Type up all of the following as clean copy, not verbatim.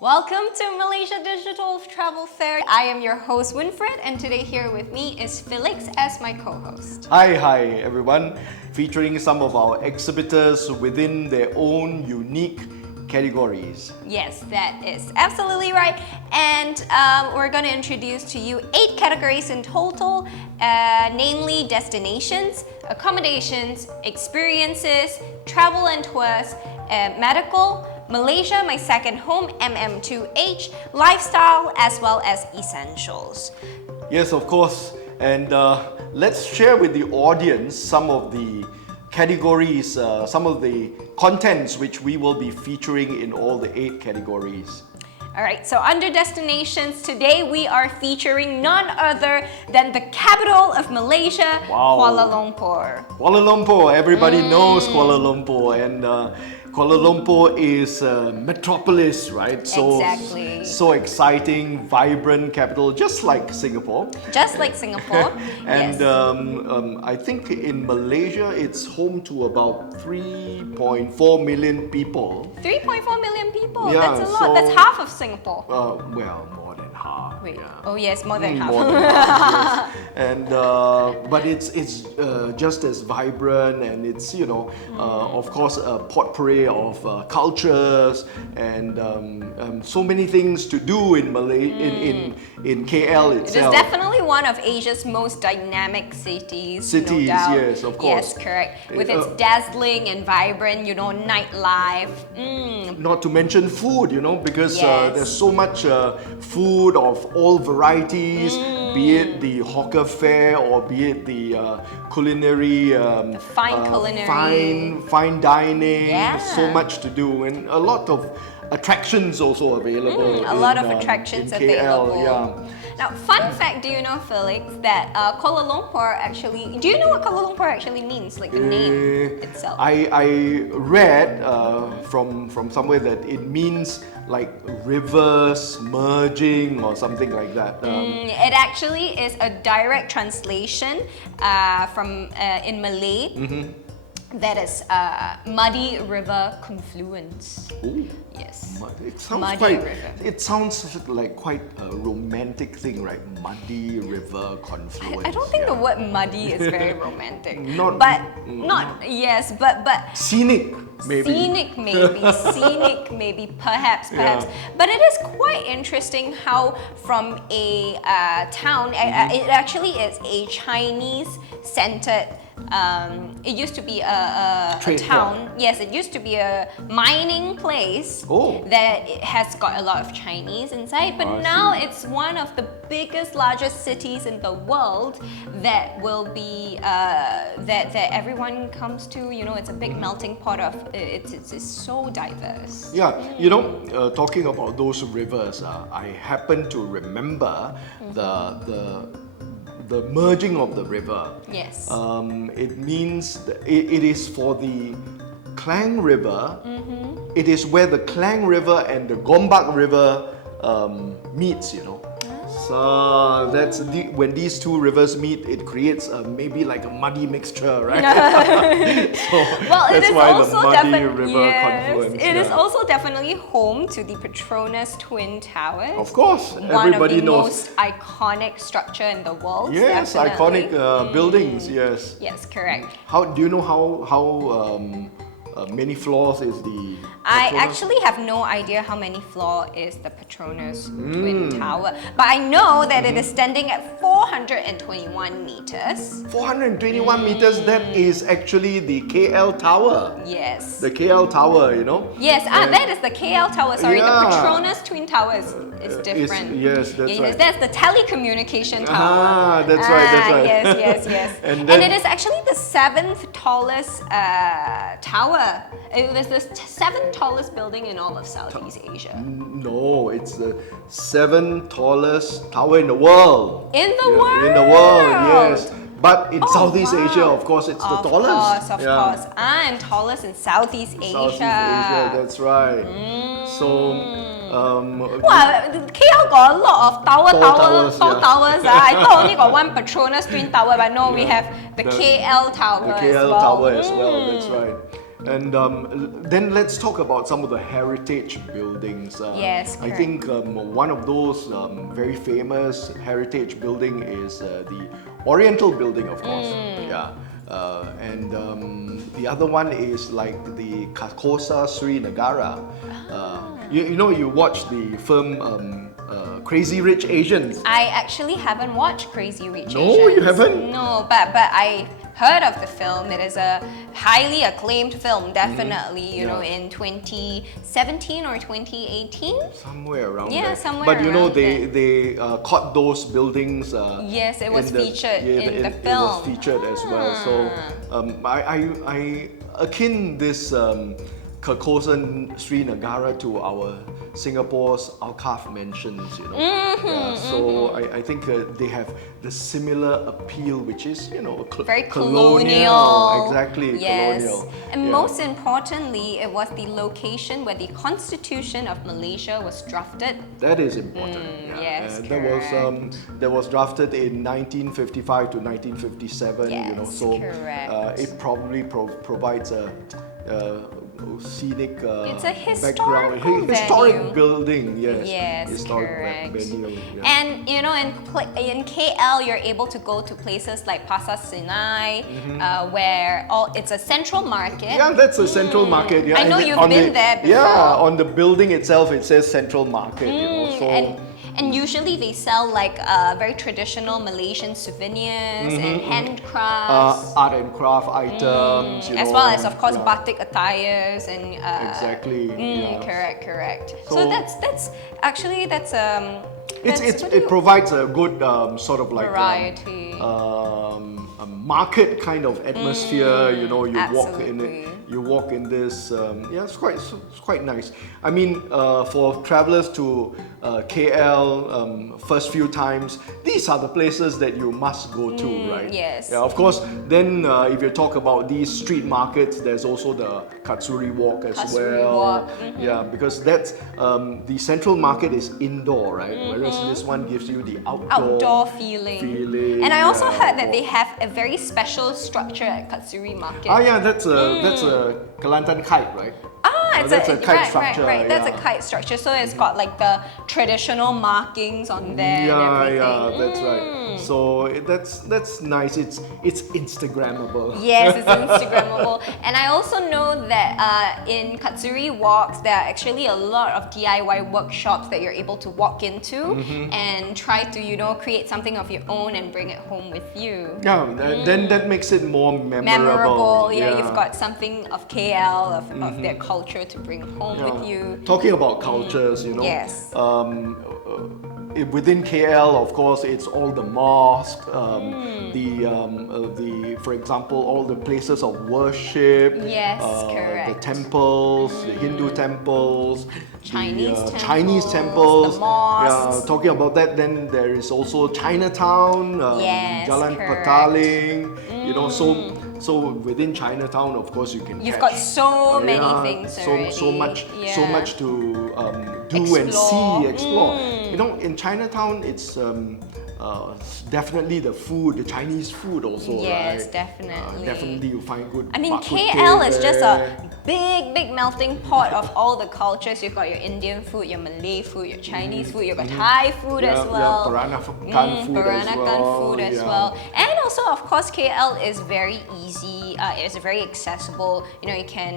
Welcome to Malaysia Digital Travel Fair. I am your host Winfred, and today here with me is Felix as my co-host. Hi everyone, featuring some of our exhibitors within their own unique categories. Yes, that is absolutely right. And we're going to introduce to you 8 categories in total, namely destinations, accommodations, experiences, travel and tours, medical, Malaysia, my second home, MM2H, lifestyle, as well as essentials. Yes, of course. And let's share with the audience some of the categories, some of the contents which we will be featuring in all the 8 categories. Alright, so under destinations, today we are featuring none other than the capital of Malaysia, Wow. Kuala Lumpur. Kuala Lumpur, everybody knows Kuala Lumpur, and Kuala Lumpur is a metropolis, right? So, Exactly. So exciting, vibrant capital, just like Singapore. Just like Singapore. And yes. I think in Malaysia it's home to about 3.4 million people. 3.4 million people, Yeah, that's a lot. so- That's half of Singapore. Well, more than half. Wait, yeah. oh yes, more than half. More than half, yes. And but it's just as vibrant, and it's of course a potpourri of cultures and so many things to do in in KL It is itself. definitely one of Asia's most dynamic cities. Cities, no doubt. yes, of course. Yes, correct. With its dazzling and vibrant, nightlife. Not to mention food, because Yes. there's so much food of all varieties, be it the hawker fare or be it the culinary, The fine culinary. fine dining. Yeah. So much to do, and a lot of attractions also available. A lot of in attractions in KL, available. yeah. Now, fun fact, do you know, Felix, that Kuala Lumpur actually, do you know what Kuala Lumpur actually means? Like the name itself. I read from somewhere that it means like rivers merging or something like that. It actually is a direct translation from in Malay. That is muddy river confluence. Ooh. Yes. It sounds Muddy quite. river. It sounds like quite a romantic thing, right? Muddy river confluence. I don't think yeah. the word muddy is very romantic. Not- but yes, but Scenic, maybe. scenic maybe, perhaps. Yeah. But it is quite interesting how from a town, it actually is a Chinese-centered. It used to be a Trade town. Yes, it used to be a mining place Oh. that it has got a lot of Chinese inside. But I now see. it's one of the biggest, largest cities in the world that will be that everyone comes to. It's a big melting pot of. It's so diverse. Yeah, talking about those rivers, I happen to remember the merging of the river. Yes. It means it is for the Klang River. It is where the Klang River and the Gombak River meets. So that's when these two rivers meet, it creates maybe like a muddy mixture, right? So Well, it that's is why also the muddy river yes, confluence. it is yeah. also definitely home to the Petronas Twin Towers. Of course, One everybody of the knows. most iconic structure in the world. Yes, definitely. iconic buildings. Yes. Yes, correct. How do you know how many floors is the? I Petronas? actually have no idea how many floor is the Petronas Twin Tower, but I know that it is standing at 421 meters. 421 meters. That is actually the KL Tower. Yes. The KL Tower, Yes, that is the KL Tower. Sorry, Yeah. the Petronas Twin Tower is different. yes, that's right. That's the telecommunication tower. Ah, that's right, that's right. Yes. And And, then- it is actually the 7th tallest tower. It was the 7th tallest building in all of Southeast Asia. No, it's the 7th tallest tower in the world. In the Yeah, world? In the world, yes. But in Southeast wow. Asia, of course, it's the tallest. Of course. And tallest in Southeast Asia. Southeast Asia, that's right. So, Wow, KL got a lot of tall towers, yeah. towers. I thought only got one Petronas Twin Tower, but no, we have the The- KL Tower the as KL well. Tower as well, that's right. And then let's talk about some of the heritage buildings. Yes, I correct. think one of those very famous heritage building is the Oriental Building, of course. Yeah. And the other one is like the Kakosa Sri Nagara. You know, you watch the film Crazy Rich Asians. I actually haven't watched Crazy Rich No, Asians. you haven't? No, but I heard of the film. It is a highly acclaimed film, definitely, you know, Yeah. in 2017 or 2018. Somewhere around Yeah, there. somewhere But you know, around they caught those buildings. Yes, it was in featured in the It was film. featured as well. So I akin this Kakosan Sri Nagara to our Singapore's Alcaf mansions, you know. Yeah, so I think they have the similar appeal, which is, you know, Very colonial. Exactly, Yes. colonial. And Yeah. most importantly, it was the location where the Constitution of Malaysia was drafted. That is important. yes, that was drafted in 1955 to 1957. You know, Yes, so correct. it probably provides a scenic It's a background. historical Historic venue. building. Yes. Yes, historic correct. venue. Yeah. And you know, in KL, you're able to go to places like Pasar Sinai, where it's a central market. Yeah, that's a central market. Yeah, I know and you've on been the- there before. Yeah, on the building itself, it says Central Market. You know, so And usually they sell like very traditional Malaysian souvenirs and handcrafts. art and craft items. You As know, well as, of course, yeah. batik attires and Exactly. Yeah. correct. So, So- that's actually that's It provides a good sort of like variety. a market kind of atmosphere. You know, you walk in Absolutely. it. You walk in this. Yeah, it's quite nice. I mean, for travelers to KL, first few times, these are the places that you must go to, right? yes. Yeah, of course. Then, if you talk about these street markets, there's also the Katsuri Walk as Katsuri well. Walk, Yeah, because that's the central market is indoor, right? Whereas this one gives you the Outdoor feeling. And I also yeah, heard that they have a very special structure at Katsuri Market. Ah, yeah, that's a Kelantan kite, right? It's that's a kite structure, Right. That's a yeah. kite structure. So it's got like the traditional markings on there and Yeah, everything. yeah, that's right. So that's nice. It's Instagrammable. Yes, it's Instagrammable. And I also know that in Katsuri Walks, there are actually a lot of DIY workshops that you're able to walk into and try to, you know, create something of your own and bring it home with you. Yeah, then that makes it more memorable. Yeah, you've got something of KL, of their culture to bring home Yeah. with you. Talking about cultures, you know. Yes. Within KL, of course, it's all the mosques, for example, all the places of worship. Yes, The correct. temples, the Hindu temples, Chinese the temples, temples. the mosques. Yeah, talking about that, then there is also Chinatown, Yes, Jalan correct. Petaling. You know, so within Chinatown, of course, you can. You've catch- got so many yeah, things so already. much Yeah. to do and Explore. see, explore. You know, in Chinatown, it's definitely the food, the Chinese food also, Yes, right? definitely. Definitely you find good. I mean, bak kut KL teh is just there. a big melting pot of all the cultures. You've got your Indian food, your Malay food, your Chinese food, you've got Thai food as well. Yeah, Peranakan food as Peranakan well. food as yeah. well. And also, of course, KL is very easy. It's very accessible. You know, you can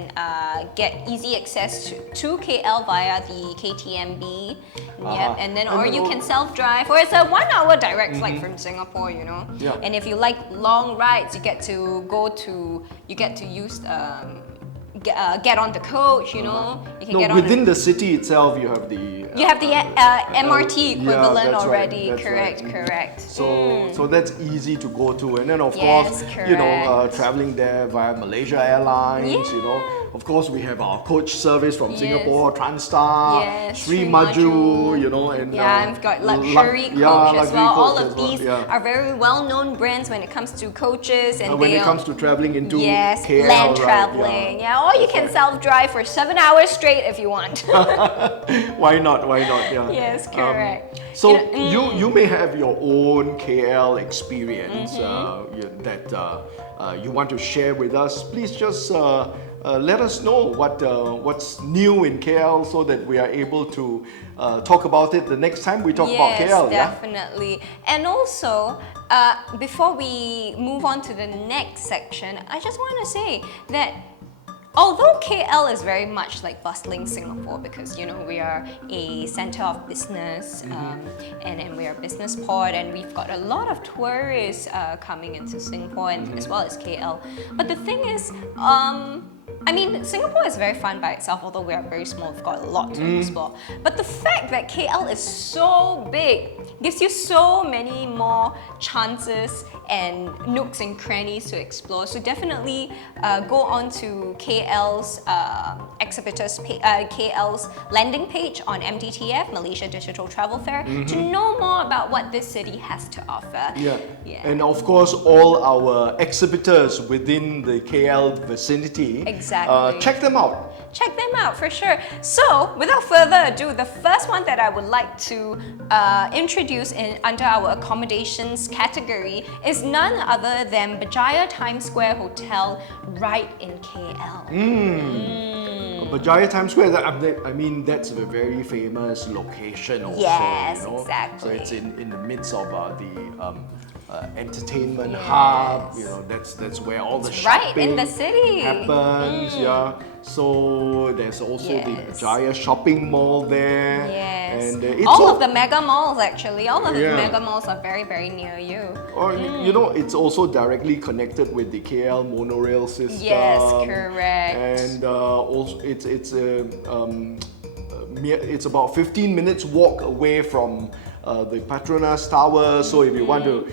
get easy access to KL via the KTMB. Yep, and then or And you al- can self-drive, or it's a 1-hour direct flight from Singapore. You know. Yeah. And if you like long rides, you get to use get on the coach. You know, you can No, get on. within the city itself, you have the. You have the MRT yeah, equivalent that's right, already. that's Correct, right. correct. So that's easy to go to, and then of Yes, course, you know, correct. traveling there via Malaysia Airlines, you know, of course we have our coach service from Yes. Singapore, Transtar, Yes, Sri Sri Maju, Maju. you know, and Yeah, and we've got luxury coach as luxury well. All coach of as well, these yeah. are very well-known brands when it comes to coaches and when they it comes to traveling into yes, KL, land right, traveling. Yeah, or you That's can right. self-drive for 7 hours straight if you want. Why not? Why not? Yeah. Yes, correct. So You know, you may have your own KL experience Mm-hmm. that you want to share with us. Please just let us know what's new in KL so that we are able to talk about it the next time we talk about KL. Yes, definitely. And also, before we move on to the next section, I just want to say that although KL is very much like bustling Singapore because we are a center of business and we are a business port and we've got a lot of tourists coming into Singapore and as well as KL. But the thing is, Singapore is very fun by itself, although we are very small, we've got a lot to explore. But the fact that KL is so big gives you so many more chances and nooks and crannies to explore. So definitely go on to KL's KL's landing page on MDTF, Malaysia Digital Travel Fair, to know more about what this city has to offer. Yeah. And of course, all our exhibitors within the KL vicinity. Exactly. Check them out. Check them out for sure. So, without further ado, the first one that I would like to introduce under our accommodations category is none other than Berjaya Times Square Hotel right in KL. Berjaya Times Square, that's a very famous location also. Yes, exactly. So it's in the midst of the entertainment hub. That's where all the shopping right in the city happens. Yeah. So there's also the Berjaya shopping mall there. Yes. And it's all of the mega malls actually. All of the Yeah. mega malls are very, very near you. Or it's also directly connected with the KL monorail system. Yes, correct. And also it's about 15 minutes walk away from the Petronas Towers. So if you want to,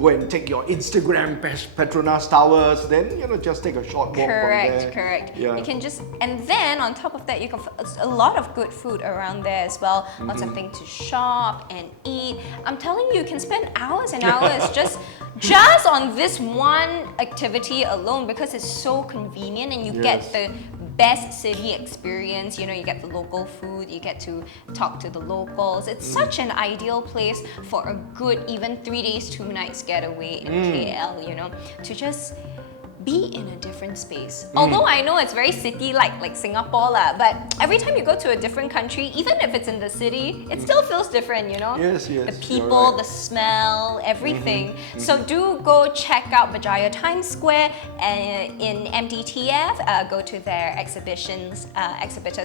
go and take your Instagram Petronas Towers, then just take a short walk from there. Correct. Yeah. You can and then on top of that, you can a lot of good food around there as well. Lots of things to shop and eat. I'm telling you, you can spend hours and hours just on this one activity alone because it's so convenient and you get the best city experience. You get the local food, you get to talk to the locals. It's such an ideal place for a good even 3 days, 2 nights getaway in KL, to just be in a different space. Although I know it's very city-like Singapore lah, but every time you go to a different country, even if it's in the city, it still feels different, Yes, The people, the smell, everything. So do go check out Berjaya Times Square in MDTF. Go to their exhibitors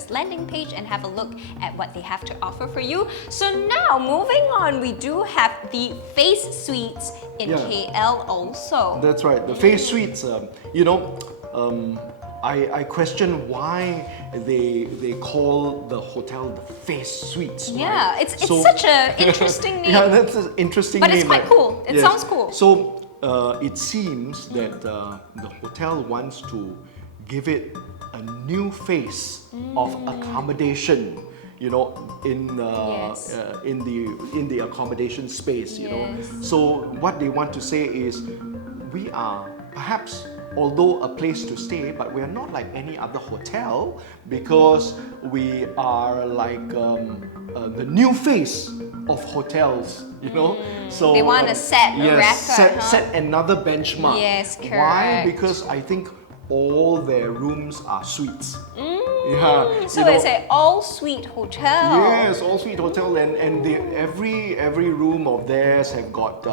landing page and have a look at what they have to offer for you. So now, moving on, we do have the Face Suites in KL also. That's right. The Face Suites, I question why they call the hotel the Face Suites. Yeah, right? it's such an interesting name. Yeah, that's an interesting But name. it's quite cool. It sounds cool. So it seems that the hotel wants to give it a new face of accommodation. In the accommodation space. So what they want to say is, we are perhaps, although a place to stay, but we are not like any other hotel because we are like the new face of hotels. So They want to set a record. set another benchmark. Yes, correct. Why? Because I think all their rooms are suites. Yeah, So it's an all-suite hotel. Yes, all-suite hotel, and every room of theirs have got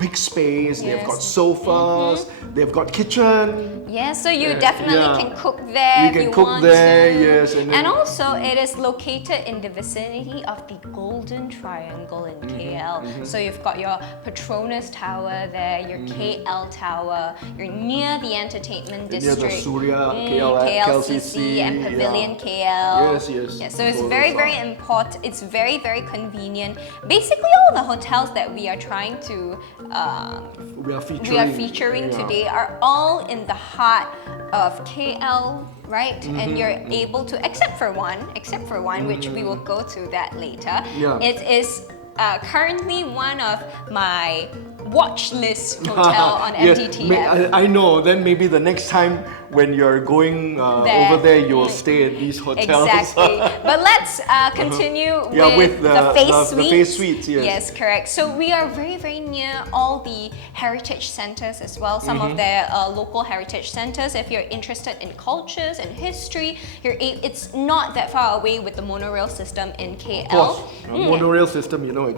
big space. They've got sofas. They've got kitchen. Yes, so you definitely can cook there. You can if you cook want there, to. yes, And also, it is located in the vicinity of the Golden Triangle in KL. So you've got your Petronas Tower there, your KL Tower. You're near the entertainment Near district. the Surya, KLCC and Pavilion KL. Yes. Yeah, so it's So very, those very are- important. It's very, very convenient. Basically, all the hotels that we are trying to We are featuring, today are all in the heart of KL, right? And you're able to, except for one, which we will go to that later. Yeah. It is currently one of my watch list hotel on Yes, MDTF. I know. Then maybe the next time when you're going There. over there, you'll stay at these hotels. Exactly. But let's continue Yeah, with the face suites. The face suites, yes. Yes, correct. So we are very, very near all the heritage centers as well. Some of their local heritage centers. If you're interested in cultures and history, it's not that far away with the monorail system in KL. Of course, monorail system, you know, it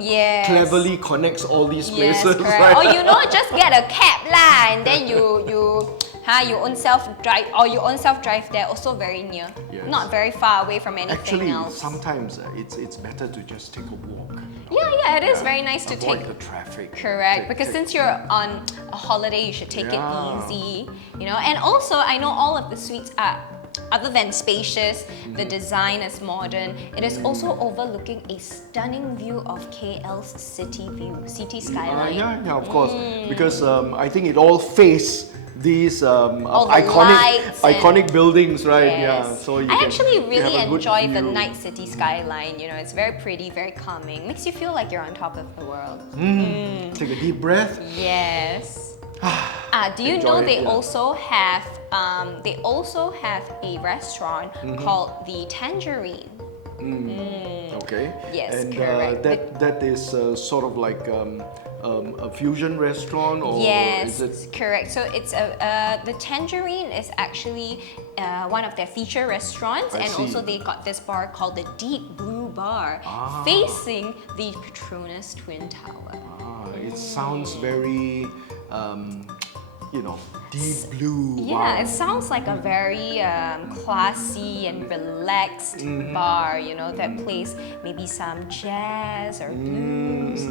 Yes. cleverly connects all these Yes, places. correct. Right? Or just get a cab lah, and then you own self drive, or you own self drive there. Also very near, Yes. not very far away from anything Actually, else. sometimes it's better to just take a walk. Yeah, it is very nice to Avoid take. the traffic. Correct, because since you're on a holiday, you should take it Yeah. easy, And also, I know all of the suites are, other than spacious, the design is modern. It is also overlooking a stunning view of KL's city skyline. Yeah, of course. Because I think it all face these All the lights and- iconic buildings, right? Yes. Yeah. So I actually really have a good enjoy the view. night city skyline. It's very pretty, very calming. Makes you feel like you're on top of the world. Take a deep breath. Yes. Do you Enjoy know it, they yeah. also have a restaurant called the Tangerine? Okay. Yes, and correct. that is sort of like a fusion restaurant, or Yes, is it? correct. So it's the Tangerine is actually one of their feature restaurants, I and see. also they got this bar called the Deep Blue Bar, facing the Petronas Twin Tower. It sounds very, deep blue. Yeah, Wow. it sounds like a very classy and relaxed bar, that plays maybe some jazz or blues.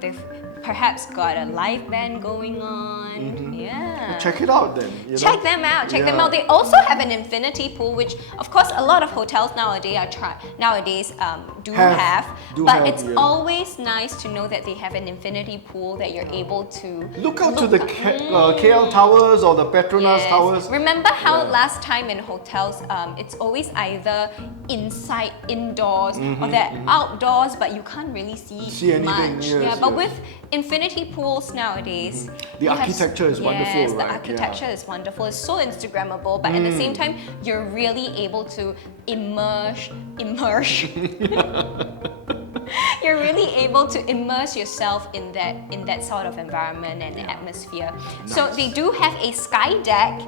They've perhaps got a live band going on. Yeah. Check it out then. Check them out. Check them Yeah. out. They also have an infinity pool, which, of course, a lot of hotels nowadays do have. Do but have, it's yeah. always nice to know that they have an infinity pool that you're able to Look out to the KL Towers or the Petronas Yes. Towers. Remember how Yeah. last time in hotels, it's always either indoors, or they're outdoors, but you can't really see anything, much. yes, Yeah, but yes. with infinity pools nowadays, The you have architecture is wonderful, Yes, the right? architecture is wonderful. It's so Instagrammable, but at the same time, you're really able to immerse. You're really able to immerse yourself in that sort of environment and atmosphere. So Nice. they do have a sky deck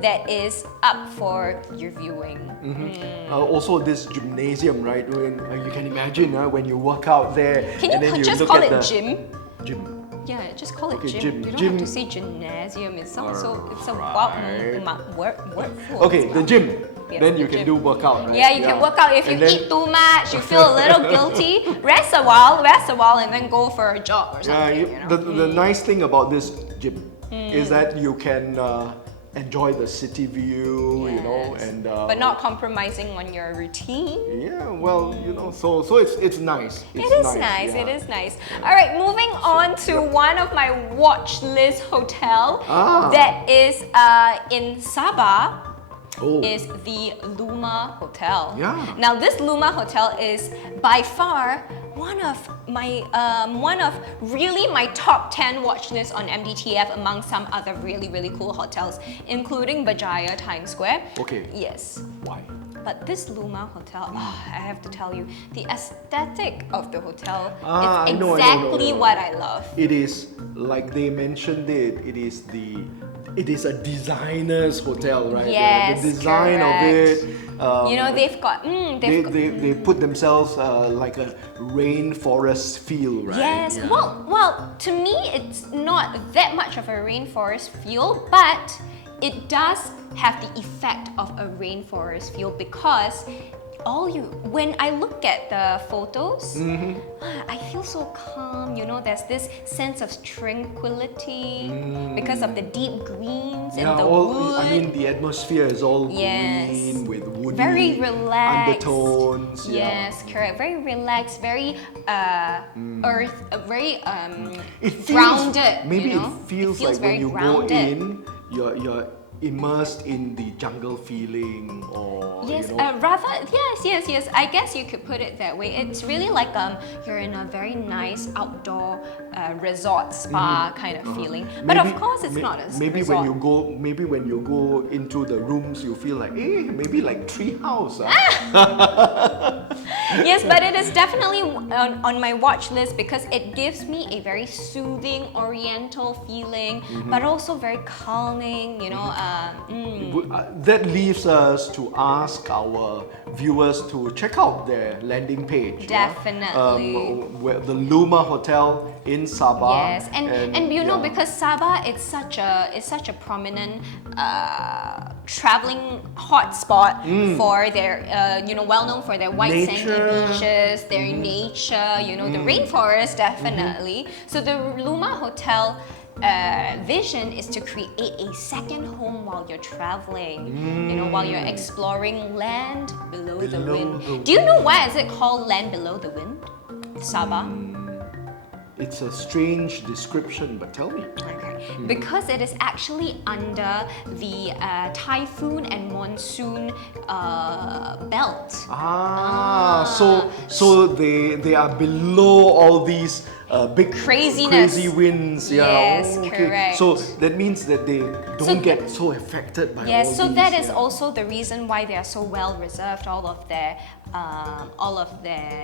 that is up for your viewing. Also, this gymnasium, right? When you can imagine when you work out there. Can and you then just look call at it the gym? Gym. Yeah, just call it Okay, gym. gym. You don't Gym. have to say gymnasium. It sounds it's a Alright. word. Okay, the gym. Yes, then the you can gym. do workout, right? Yeah, you can work out if you And then- eat too much, you feel a little guilty. Rest a while, and then go for a jog or Yeah, something. the nice thing about this gym is that you can enjoy the city view, Yes. and but not compromising on your routine. yeah, well, so it's nice. It is nice. yeah. It is nice. All right, moving on to one of my watch list hotel that is in Sabah. Oh. Is the Luma Hotel. Yeah. Now this Luma Hotel is by far one of my really my top 10 watch list on MDTF among some other really, really cool hotels, including Bajaya Times Square. Okay. Yes. Why? But this Luma Hotel, I have to tell you, the aesthetic of the hotel I is know. exactly what I love. It is like they mentioned it. It is a designer's hotel, right? Yes, the design correct. of it. They've got They put themselves like a rainforest feel, right? yes. Yeah. Well, to me, it's not that much of a rainforest feel, but it does have the effect of a rainforest feel because when I look at the photos, I feel so calm. There's this sense of tranquility because of the deep greens and the wood. I mean, the atmosphere is all Yes. green with woody Very relaxed. undertones. Yes, correct. Very relaxed, very very It feels, grounded. Maybe you know? it feels It feels like very when you grounded. go in, you're immersed in the jungle feeling, or Yes, you know, rather, yes. I guess you could put it that way. It's really like you're in a very nice outdoor resort spa kind of feeling. But of course, it's not a maybe resort. when you go into the rooms, you feel like, maybe like tree house. Yes, but it is definitely on my watch list because it gives me a very soothing oriental feeling, but also very calming, you know. That leaves us to ask our viewers to check out their landing page. Definitely. Where the Luma Hotel in Sabah. Yes, and you know, because Sabah is such a prominent traveling hotspot for their well known for their white sandy beaches, their nature, you know, the rainforest definitely. So the Luma Hotel vision is to create a second home while you're traveling, you know, while you're exploring land below the wind. Do you know why is it called land below the wind, Sabah? It's a strange description, but tell me. Okay. Because it is actually under the typhoon and monsoon belt. So they are below all these big Crazy winds. Yeah. Yes, okay. correct. So that means that they don't get so affected by Yes, all so these. that is also the reason why they are so well reserved, all of their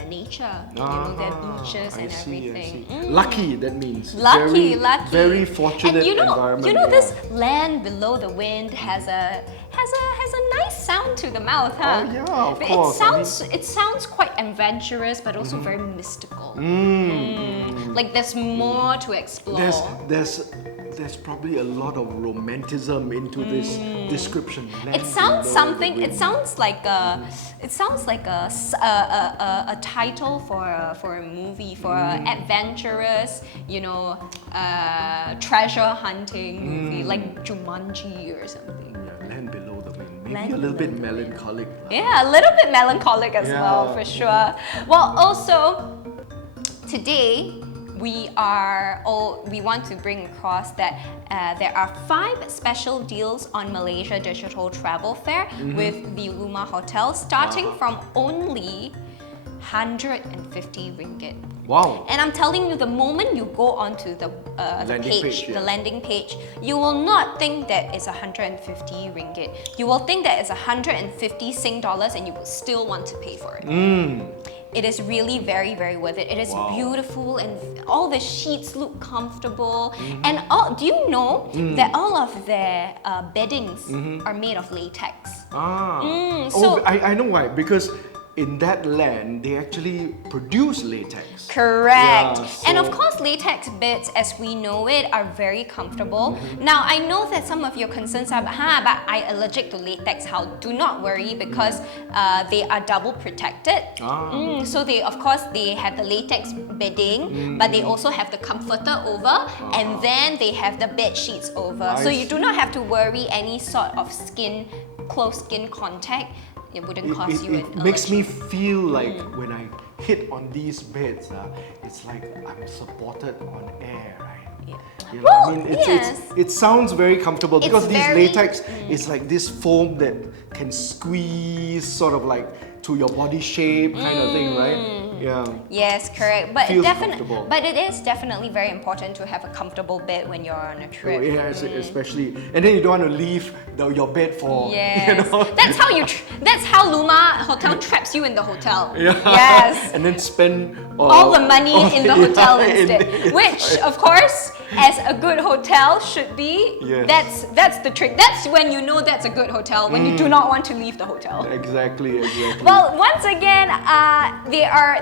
nature, you know, their beaches and everything. Lucky, that means. Lucky. Very fortunate and environment. you know this land below the wind has a nice sound to the mouth, huh? Oh yeah, of But course. it sounds quite adventurous, but also very mystical. Like there's more to explore. There's probably a lot of romanticism into this description. It sounds something. It sounds like a title for a movie, for an adventurous, you know, treasure hunting movie like Jumanji or something. Land below the wind. Maybe a little bit melancholic. Yeah, a little bit melancholic as well, for sure. Well, also today we want to bring across that there are 5 special deals on Malaysia Digital Travel Fair with the Luma Hotel, starting from only 150 ringgit. Wow. And I'm telling you, the moment you go onto the landing page, you will not think that it's 150 ringgit. You will think that it's 150 Sing dollars, and you will still want to pay for it. It is really very, very worth it. It is beautiful, and all the sheets look comfortable. And do you know that all of their beddings are made of latex? I know why. Because in that land, they actually produce latex. Correct. Yeah, And of course, latex beds, as we know it, are very comfortable. Now, I know that some of your concerns are, but I'm allergic to latex. How? Do not worry, because they are double protected. So they have the latex bedding, but they also have the comforter over, and then they have the bed sheets over. So you do not have to worry any sort of close skin contact. It wouldn't cause you an It makes me allergy. feel like when I hit on these beds, it's like I'm supported on air, right? Yeah. You know, Well, I mean, yes. it sounds very comfortable because this very- latex is like this foam that can squeeze sort of like to your body shape kind of thing, right? Yeah. Yes, correct. But Feels comfortable. but it is definitely very important to have a comfortable bed when you're on a trip. Yeah, especially, and then you don't want to leave your bed for, Yes. you know. That's how Luma Hotel traps you in the hotel. Yeah. Yes. And then spend All the money in the hotel instead. in- Which, of course, as a good hotel should be. Yes. That's the trick. That's when you know that's a good hotel, when you do not want to leave the hotel. Exactly. Well, once again,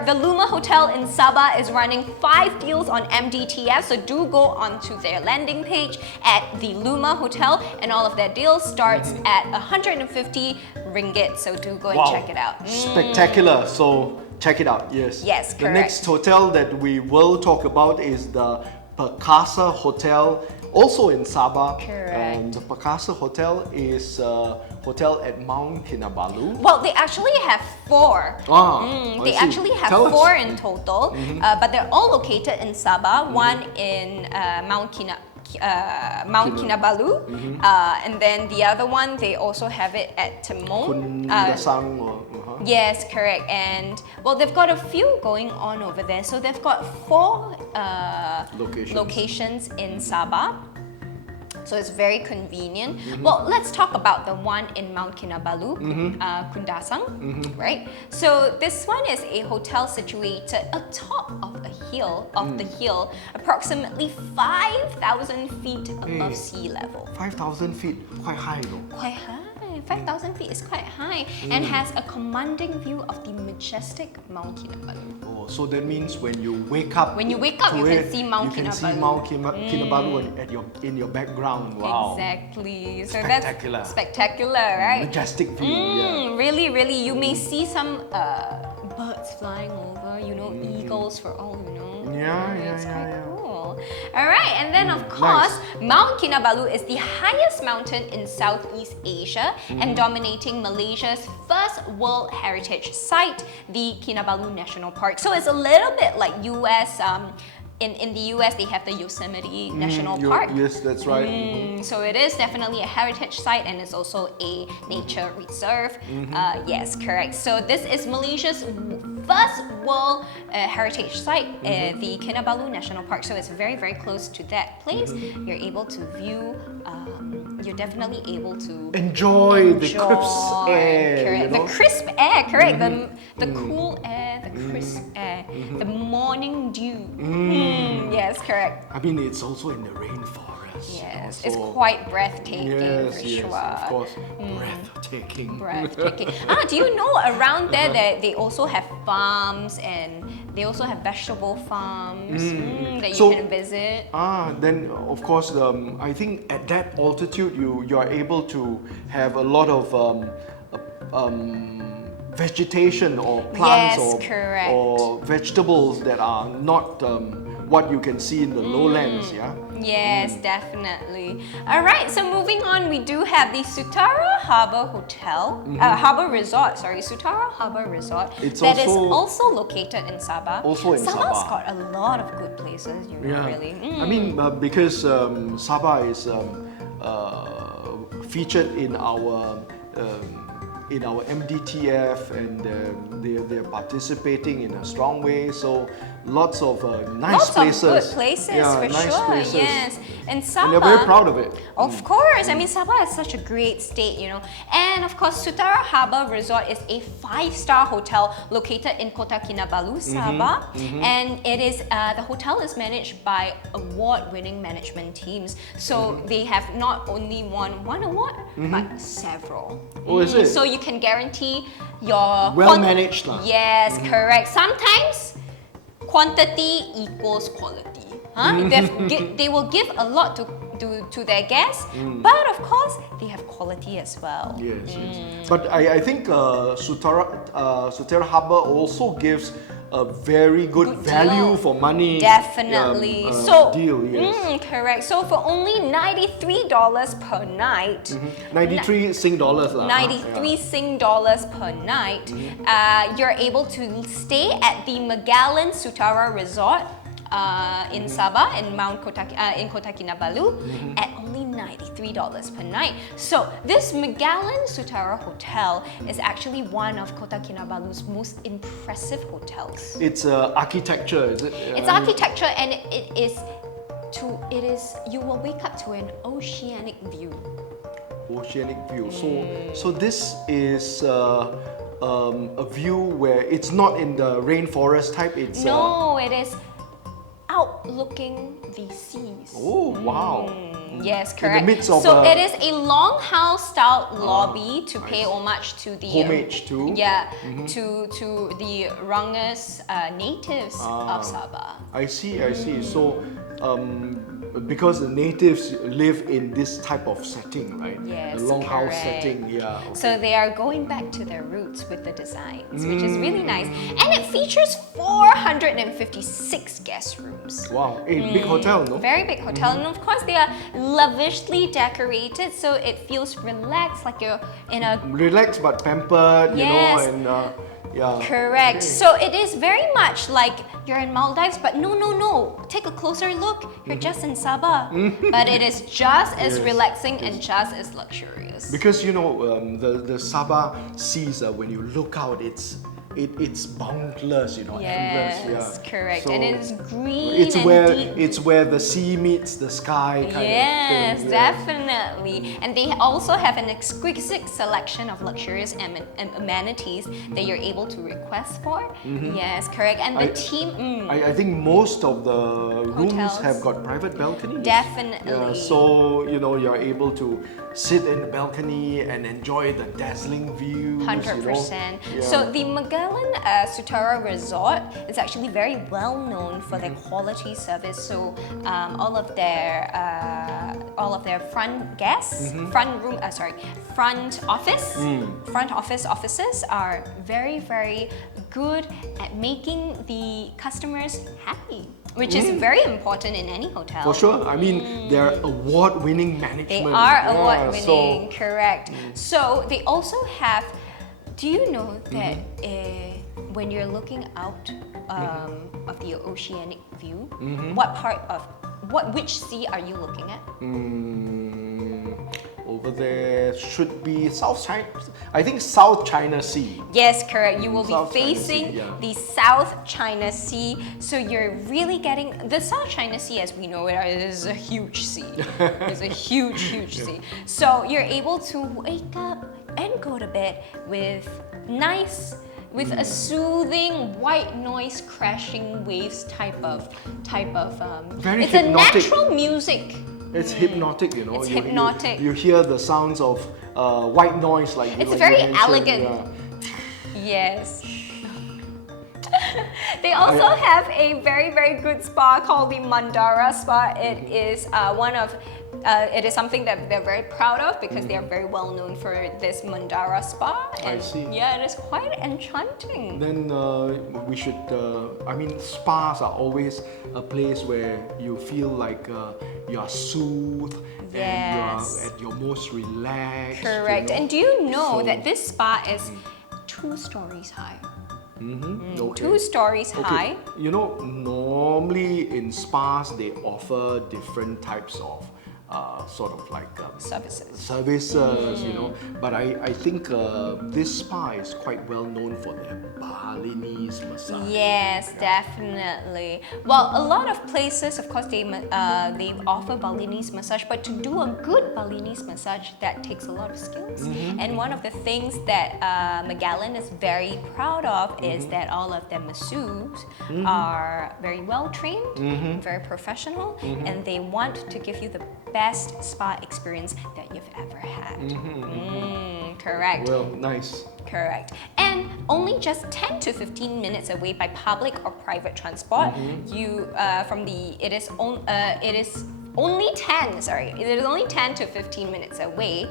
the Luma Hotel in Sabah is running 5 deals on MDTF, so do go onto their landing page at the Luma Hotel, and all of their deals starts at 150 ringgit, so do go and check it out. Spectacular. So check it out. Yes. Yes, The correct. next hotel that we will talk about is the Perkasa Hotel, also in Sabah. Correct. The Perkasa Hotel is a hotel at Mount Kinabalu. Well, they actually have 4. I They see. actually have Tell us. 4 in total, but they're all located in Sabah. One in Mount Mount Kinabalu, and then the other one they also have it at Timon. Kundasang or Yes, correct. And well, they've got a few going on over there. So they've got 4 locations in Sabah. So it's very convenient. Well, let's talk about the one in Mount Kinabalu, Kundasang, right? So this one is a hotel situated atop of a hill, approximately 5,000 feet above sea level. 5,000 feet, quite high though. Quite high. 5,000 feet is quite high and has a commanding view of the majestic Mount Kinabalu. Oh, so that means when you wake up, you can see Mount you can see Kinabalu. Mount Kinabalu in your background. Wow. Exactly. So Spectacular. that's spectacular, right? Majestic view. Yeah. Really, really. You may see some birds flying over, eagles for all you know. It's quite cool. Alright, and then of course, Mount Kinabalu is the highest mountain in Southeast Asia and dominating Malaysia's first World Heritage Site, the Kinabalu National Park. So it's a little bit like US. In the US, they have the Yosemite National Park. Yes, that's right. So it is definitely a heritage site and it's also a nature reserve. Yes, correct. So this is Malaysia's first World Heritage Site, the Kinabalu National Park. So it's very, very close to that place. You're able to view, you're definitely able to enjoy the crisp air. Correct. The crisp air, correct. The cool air, the crisp air, the morning dew. Yes, correct. I mean, it's also in the rainforest. Yes, it's quite breathtaking for sure. Of course, breathtaking. Breathtaking. Do you know around there that they also have farms and they also have vegetable farms that you can visit? Then of course, I think at that altitude you are able to have a lot of vegetation or plants or vegetables that are not what you can see in the lowlands, yeah? Yes, definitely. Alright, so moving on, we do have the Sutara Harbour Harbour Resort, Sutara Harbour Resort. It's that is also located in Sabah. Also in Sabah's Sabah. got a lot of good places, really. I mean, because Sabah is featured in our MDTF and they're participating in a strong way. So lots of nice places. Lots of good places for nice sure. Places. Yes, and Sabah. And they're very proud of it. Of course, I mean Sabah is such a great state, And of course, Sutara Harbour Resort is a 5-star hotel located in Kota Kinabalu, Sabah, and it is the hotel is managed by award-winning management teams. So they have not only won one award, but several. Oh, is it? So you can guarantee your well-managed. Yes, correct. Sometimes quantity equals quality. They will give a lot to their guests, but of course they have quality as well. Yes. But I think Sutera Harbour also gives a very good value for money. Definitely. Deal. Yes. Correct. So for only $93 per night. 93 Sing dollars. 93 Sing dollars per night. You're able to stay at the Magalan Sutara Resort in Sabah, in Kota Kinabalu, at only $93 per night. So this Magalan Sutara Hotel is actually one of Kota Kinabalu's most impressive hotels. It's architecture, is it? It's architecture, and you will wake up to an oceanic view. Oceanic view. So this is a view where it's not in the rainforest type. It's it is outlooking the seas. Oh wow! Yes, correct. In the midst of it is a longhouse-style lobby to pay homage to the homage to to the Rangas natives of Sabah. I see. So because the natives live in this type of setting, right? Yes, the longhouse correct. setting. Yeah. Okay. So they are going back to their roots with the designs, which is really nice. And it features 456 guest rooms. Wow, big hotel, no? Very big hotel, and of course they are lavishly decorated, so it feels relaxed, like you're in a relaxed but pampered, Yes. and Yeah. Correct. Okay. So it is very much like you're in Maldives, but no. Take a closer look. You're just in Sabah. But it is just as Yes. relaxing and just as luxurious. Because you know the Sabah seas, when you look out, it's boundless, you know, endless. Yes, Yeah. correct. So And it is green it's and where deep. it's where the sea meets the sky kind Yes, of thing. Yeah. definitely. And they also have an exquisite selection of luxurious amenities that you're able to request for. Yes, correct. And the I- team, I think most of the rooms Hotels. have got private balconies. Definitely. Yeah, so you know you're able to sit in the balcony and enjoy the dazzling views. 100%. Yeah. So the Magalan Sutara Resort is actually very well known for their quality service. So all of their front guests, front office officers are very, very good at making the customers happy, which is very important in any hotel. For sure. I mean, they're award-winning management. They are Yeah, award-winning, so- correct. So they also have. Do you know that when you're looking out of the oceanic view, which sea are you looking at? Over there should be South China. I think South China Sea. Yes, correct. You will be South China facing Sea, yeah. the South China Sea. So you're really getting the South China Sea as we know it is a huge sea. It's a huge, huge sea. So you're able to wake up and go to bed with a soothing white noise crashing waves type of Very it's hypnotic. a natural music. It's hypnotic, you know. It's You- hypnotic. You hear the sounds of white noise, like It's like very you mentioned, elegant. yeah. Yes. They also have a very, very good spa called the Mandara Spa. It is it is something that they're very proud of because they are very well known for this Mandara Spa. And see. yeah, it is quite enchanting. Then we should. I mean, spas are always a place where you feel like you are soothed and you Yes. are at your most relaxed. Correct. You know. And do you know So- that this spa is 2 stories high? Okay. 2 stories high. You know, normally in spas they offer different types of sort of like Services. you know. But I think this spa is quite well known for their Balinese massage. Yes, definitely. Well, a lot of places, of course, they offer Balinese massage, but to do a good Balinese massage, that takes a lot of skills. And one of the things that Magalan is very proud of is that all of their masseurs are very well trained, very professional, and they want to give you the best spa experience that you've ever had. Correct. Well, nice. Correct. And only just 10 to 15 minutes away by public or private transport, it is only 10 to 15 minutes away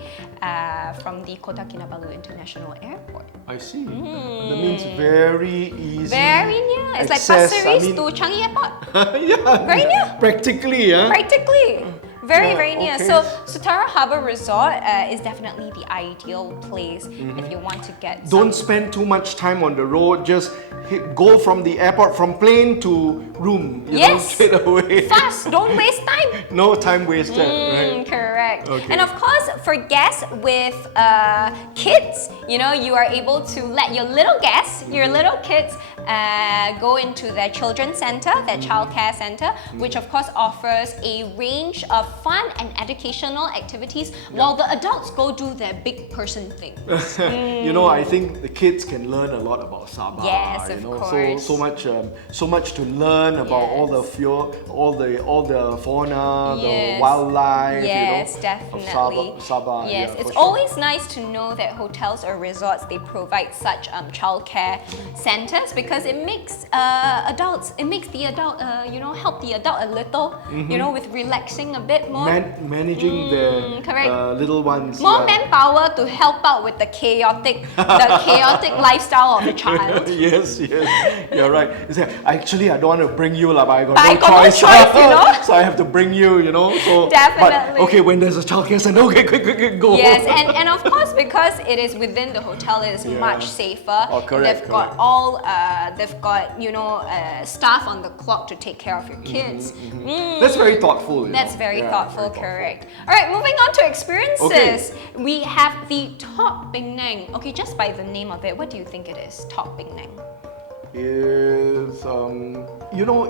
from the Kota Kinabalu International Airport. I see. That means very easy. Very near. It's like access. Pasir Ris to Changi Airport. Yeah. Very near. Practically, yeah. Practically. Very, Yeah, very near. okay. So Sutara Harbour Resort is definitely the ideal place if you want to get Don't some spend too much time on the road. Just go from the airport, from plane to room. You know, Yes. straight away. fast. Don't waste time. No time wasted. Right? Correct. Okay. And of course, for guests with kids, you know, you are able to let your little guests, your little kids, go into their children's center, their childcare center, which of course offers a range of fun and educational activities, while the adults go do their big person thing. You know, I think the kids can learn a lot about Sabah. Yes, you of know, course. so much to learn about all the all the fauna, the Yes. wildlife. Yes, you know, definitely. Of Sabah. Yes, yeah, it's for sure. always nice to know that hotels or resorts they provide such childcare centers because it makes the adult help the adult a little, you know, with relaxing a bit more. Managing the correct. little ones. More yeah. manpower to help out with the chaotic lifestyle of the child. Yes, you're right. Actually, I don't want to bring you, but I got But I no got no choice. choice, you know? So I have to bring you, you know. So Definitely. But, okay, when there's a childcare center, okay, quick, go. Yes, and of course, because it is within the hotel, it is much safer. Oh, correct, They've got all, staff on the clock to take care of your kids. That's very thoughtful. That's very thoughtful, very correct. All right, moving on to experiences. Okay. We have the Top Penang. Okay, just by the name of it, what do you think it is? Top Penang. Is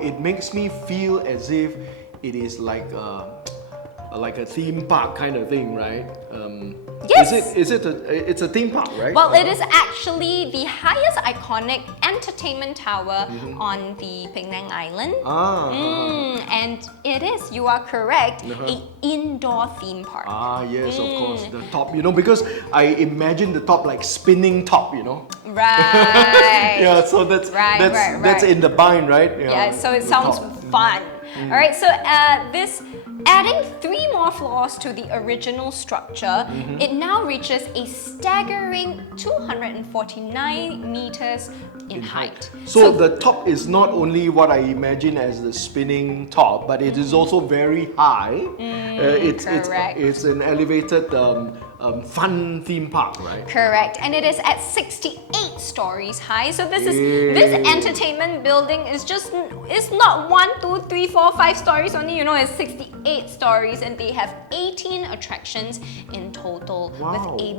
it makes me feel as if it is like a theme park kind of thing, right? Yes. It's a theme park, right? Well, it is actually the highest iconic entertainment tower on the Penang Island. And it is, you are correct, a indoor theme park. Yes, of course, the top, because I imagine the top like spinning top, Right. Yeah, so that's in the bind, right? Yeah, so it the sounds top. fun. All right, so this adding 3 more floors to the original structure, it now reaches a staggering 249 meters in height. So the top is not only what I imagine as the spinning top, but it is also very high. Correct. It's an elevated fun theme park, right? Correct, and it is at 68 stories high. So this entertainment building it's not 1, 2, 3, 4, 5 stories only. It's 68 stories, and they have 18 attractions in total with a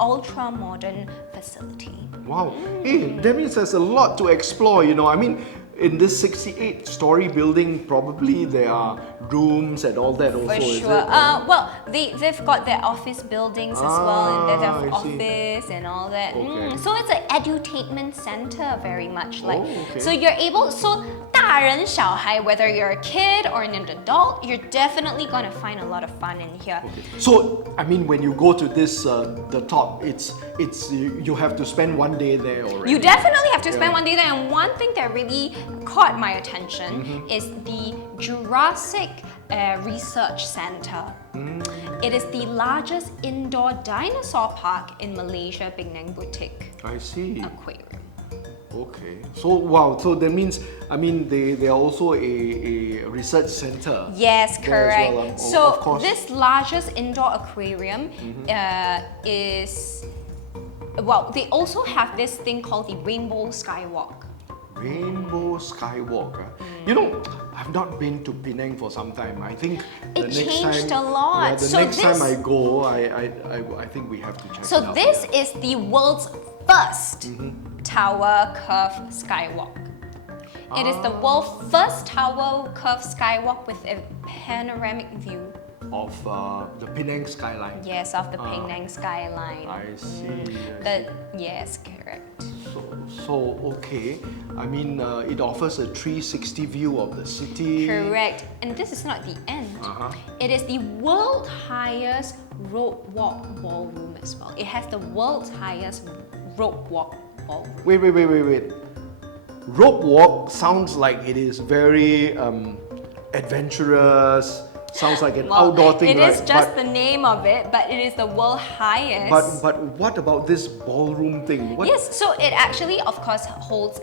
ultra modern facility. Wow, that means there's a lot to explore. I mean, in this 68-story building, probably there are rooms and all that also. For is sure. it? Well, they've got their office buildings as well, and they have I see. office and all that. Okay. So it's an edutainment center, very much like. okay. So you're able. So 大人小孩, whether you're a kid or an adult, you're definitely gonna find a lot of fun in here. So, I mean, when you go to this, the top, you have to spend one day there already. You definitely have to spend one day there, and one thing that really caught my attention is the Jurassic Research Center. It is the largest indoor dinosaur park in Malaysia, Penang Boutique I see. Aquarium. Okay. So, wow. So that means, I mean, they are also a research center. Yes, there as correct. well, of So course. this largest indoor aquarium is, well, they also have this thing called the Rainbow Skywalk. Rainbow Skywalk. I've not been to Penang for some time. I think the It next changed time, a lot. Yeah, the So next time this- I go, I think we have to check it So out. this is the world's first tower curve skywalk. It is the world's first tower curve skywalk with a panoramic view. Of the Penang skyline. Yes, of the Penang skyline. I see. Yes, correct. So okay. I mean, it offers a 360 view of the city. Correct. And this is not the end. It is the world's highest rope walk ballroom as well. It has the world's highest rope walk ballroom. Wait. Rope walk sounds like it is very adventurous. Sounds like an outdoor thing, It right? is just the name of it, but it is the world's highest. But what about this ballroom thing? Yes, so it actually, of course, holds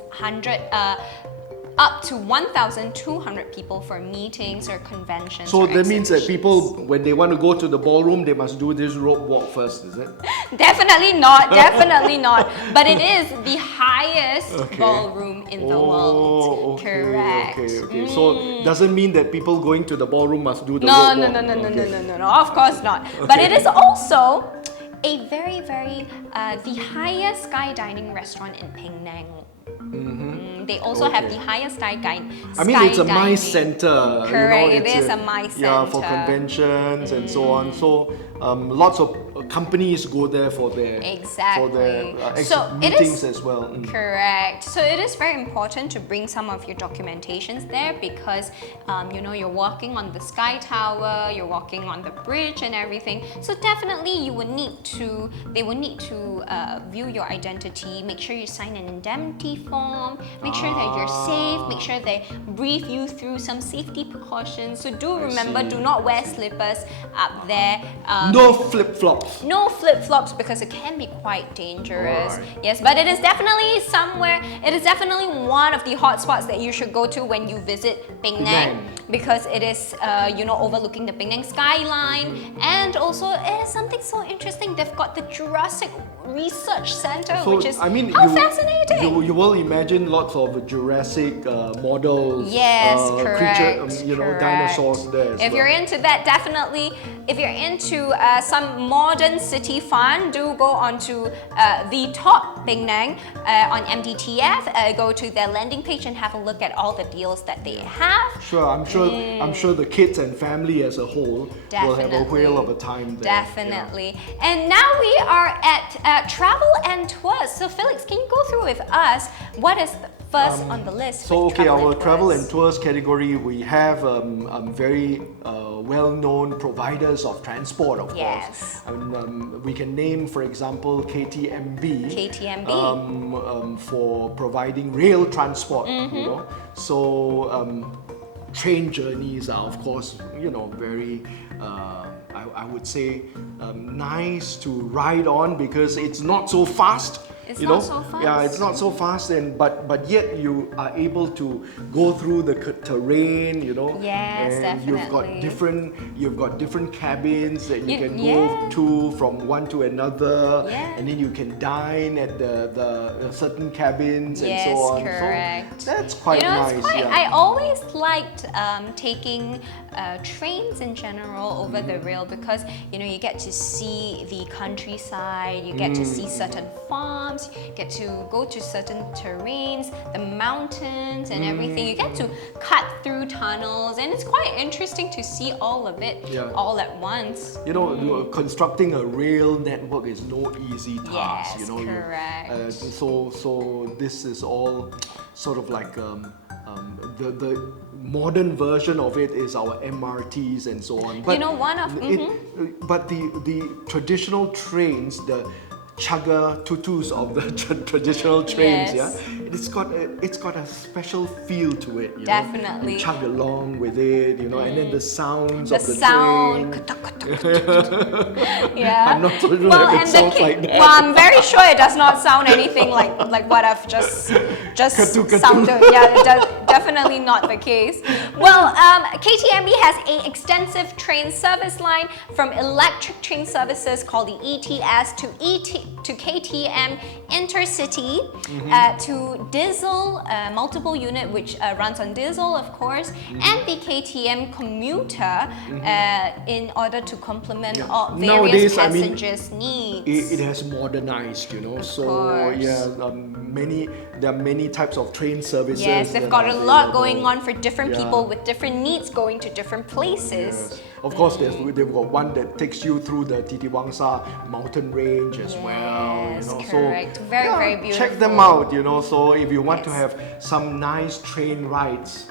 up to 1,200 people for meetings or conventions. So or that means that exhibitions. people, when they want to go to the ballroom, they must do this rope walk first, is it? Definitely not, definitely not. But it is the highest ballroom in the world. Okay, Correct. okay. So doesn't mean that people going to the ballroom must do the No, rope walk. no, of course not. But it is also a very, very, the highest skydiving restaurant in Penang. They also have the highest skydiving. I mean, it's a MICE center. Correct, It's it is a MICE Yeah, for center. conventions and so on. So lots of companies go there for their So it meetings is- as well. Correct. So it is very important to bring some of your documentations there because you're walking on the sky tower, you're walking on the bridge and everything. So definitely they will need to view your identity, make sure you sign an indemnity form, make sure that you're safe, make sure they brief you through some safety precautions. So do remember, do not wear slippers up there. No flip flops. flip-flops. No flip-flops because it can be quite dangerous. Alright. Yes, but it is definitely somewhere, it is definitely one of the hotspots that you should go to when you visit Penang, Penang. because it is, overlooking the Penang skyline, and also it is something so interesting. They've got the Jurassic Research Center, which is how fascinating. You will imagine lots of Jurassic models, Yes, creature, correct. Correct. dinosaurs there as If you're well. into that, definitely. If you're into some modern city fun, do go on to the Top Penang on MDTF. Go to their landing page and have a look at all the deals that they have. Sure, I'm sure the kids and family as a whole will have a whale of a time there. Definitely. And now we are at travel and tours. So Felix, can you go through with us what is the first on the list? So with our travel tours? and tours category, we have very well-known providers of transport, of Yes. course. We can name, for example, KTMB. KTMB. For providing rail transport. So train journeys are, of course, very. I would say nice to ride on because it's not so fast. It's not so fast. Yeah, it's not so fast, but yet you are able to go through the terrain, Yes, and definitely. you've got different cabins that you can go yeah. to from one to another, Yeah. and then you can dine at the certain cabins and so on. Correct. So that's quite nice. I always liked taking trains in general over the rail because you get to see the countryside, you get to see certain farms, you get to go to certain terrains, the mountains and everything. You get to cut through tunnels, and it's quite interesting to see all of it all at once. Constructing a rail network is no easy task. Yes, correct. So this is all sort of like the modern version of it is our MRTs and so on. But but the traditional trains, the chugga tutus of the traditional trains, Yes. it's got a special feel to it. Definitely. You chug along with it, and then the sounds of the sound. train. Yeah. I'm not so sure if it sounds like that. Well, I'm very sure it does not sound anything like what I've just Katu. sounded. Yeah, it does, definitely not the case. Well, KTMB has an extensive train service line from electric train services called the ETS to KTM Intercity to diesel multiple unit which runs on diesel, of course, and the KTM commuter in order to complement all various passengers' needs. It has modernized, So course. there are many types of train services. Yes, they've that got are a lot available. going on for different Yeah. people with different needs going to different places. Yes. Of course, they've got one that takes you through the Titiwangsa mountain range as well. Yes, So correct. Very beautiful. check them out. So if you want to Yes. have some nice train rides,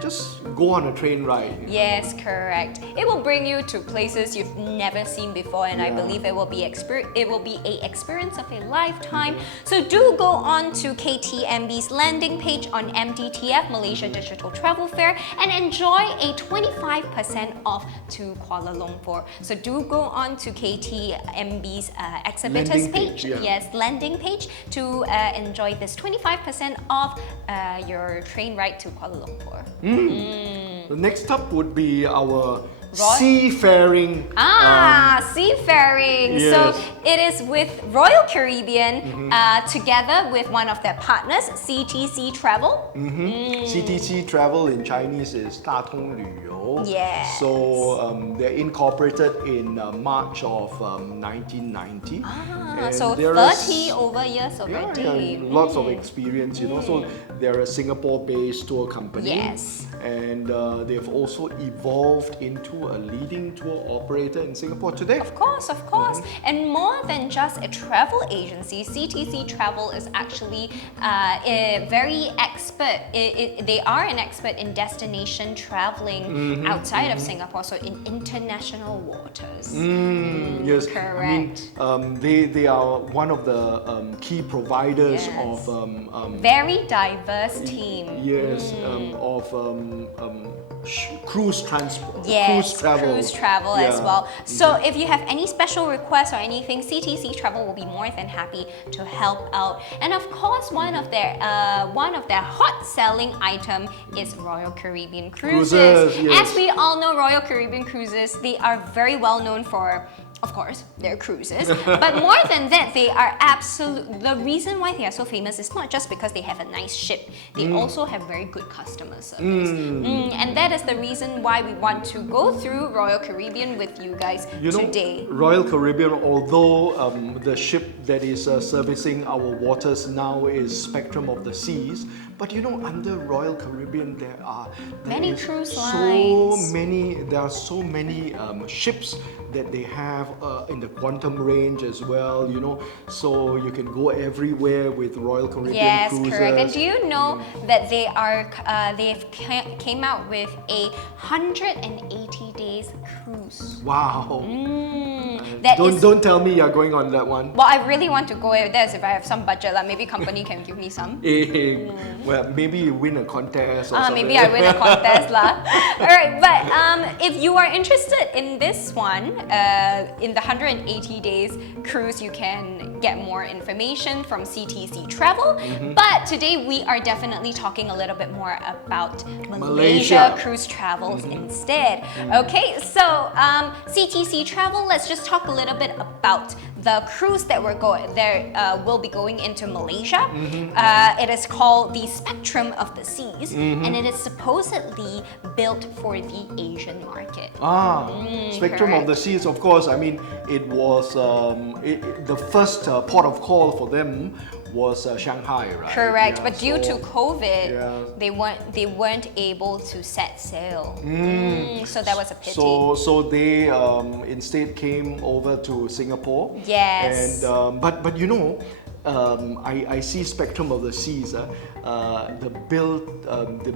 just go on a train ride. Yes, correct. It will bring you to places you've never seen before, and I believe it will be a experience of a lifetime. So do go on to KTMB's landing page on MDTF Malaysia Digital Travel Fair and enjoy a 25% off to Kuala Lumpur. So do go on to KTMB's exhibitors Landing page, page, yes, landing page to enjoy this 25% off your train ride to Kuala Lumpur. The next up would be our seafaring. Seafaring. Yes. So it is with Royal Caribbean together with one of their partners, CTC Travel. CTC Travel in Chinese is 大通旅游. Yes. So they're incorporated in March of 1990. And So they're 30 over years already. Yeah, lots of experience, So they're a Singapore-based tour company. Yes. And they've also evolved into a leading tour operator in Singapore today. Of course. And more than just a travel agency, CTC Travel is actually a very expert. They are an expert in destination traveling outside of Singapore, so in international waters. Yes, Correct. They are one of the key providers Yes. of Very diverse team. yes of cruise transport. Yes, cruise travel as well. So if you have any special requests or anything, CTC Travel will be more than happy to help out. And of course, one of their hot selling item is Royal Caribbean Cruises. Yes. As we all know, Royal Caribbean Cruises, they are very well known for, of course, their cruises. But more than that, they are the reason why they are so famous is not just because they have a nice ship. They also have very good customer service. And that is the reason why we want to go through Royal Caribbean with you guys today. Royal Caribbean, although the ship that is servicing our waters now is Spectrum of the Seas, but under Royal Caribbean there are many cruise lines. There are so many ships that they have in the quantum range as well, so you can go everywhere with Royal Caribbean Cruises. Yes, correct. And do you know that they've came out with a 180 days cruise? Wow. Don't tell me you're going on that one. Well, I really want to go there if I have some budget. Maybe company can give me some. Well, maybe you win a contest or something. Maybe I win a contest lah. Alright, but if you are interested in this one, in the 180 days cruise, you can get more information from CTC Travel. But today we are definitely talking a little bit more about Malaysia cruise travels instead. Okay, so CTC Travel, let's just talk a little bit about the cruise that will be going into Malaysia. It is called the Spectrum of the Seas, and it is supposedly built for the Asian market. Spectrum of the Seas, of course. I mean, it was the first port of call for them was Shanghai, right? Correct, but due to COVID, they weren't able to set sail. So that was a pity. So they instead came over to Singapore. Yes. And but I see Spectrum of the Seas. The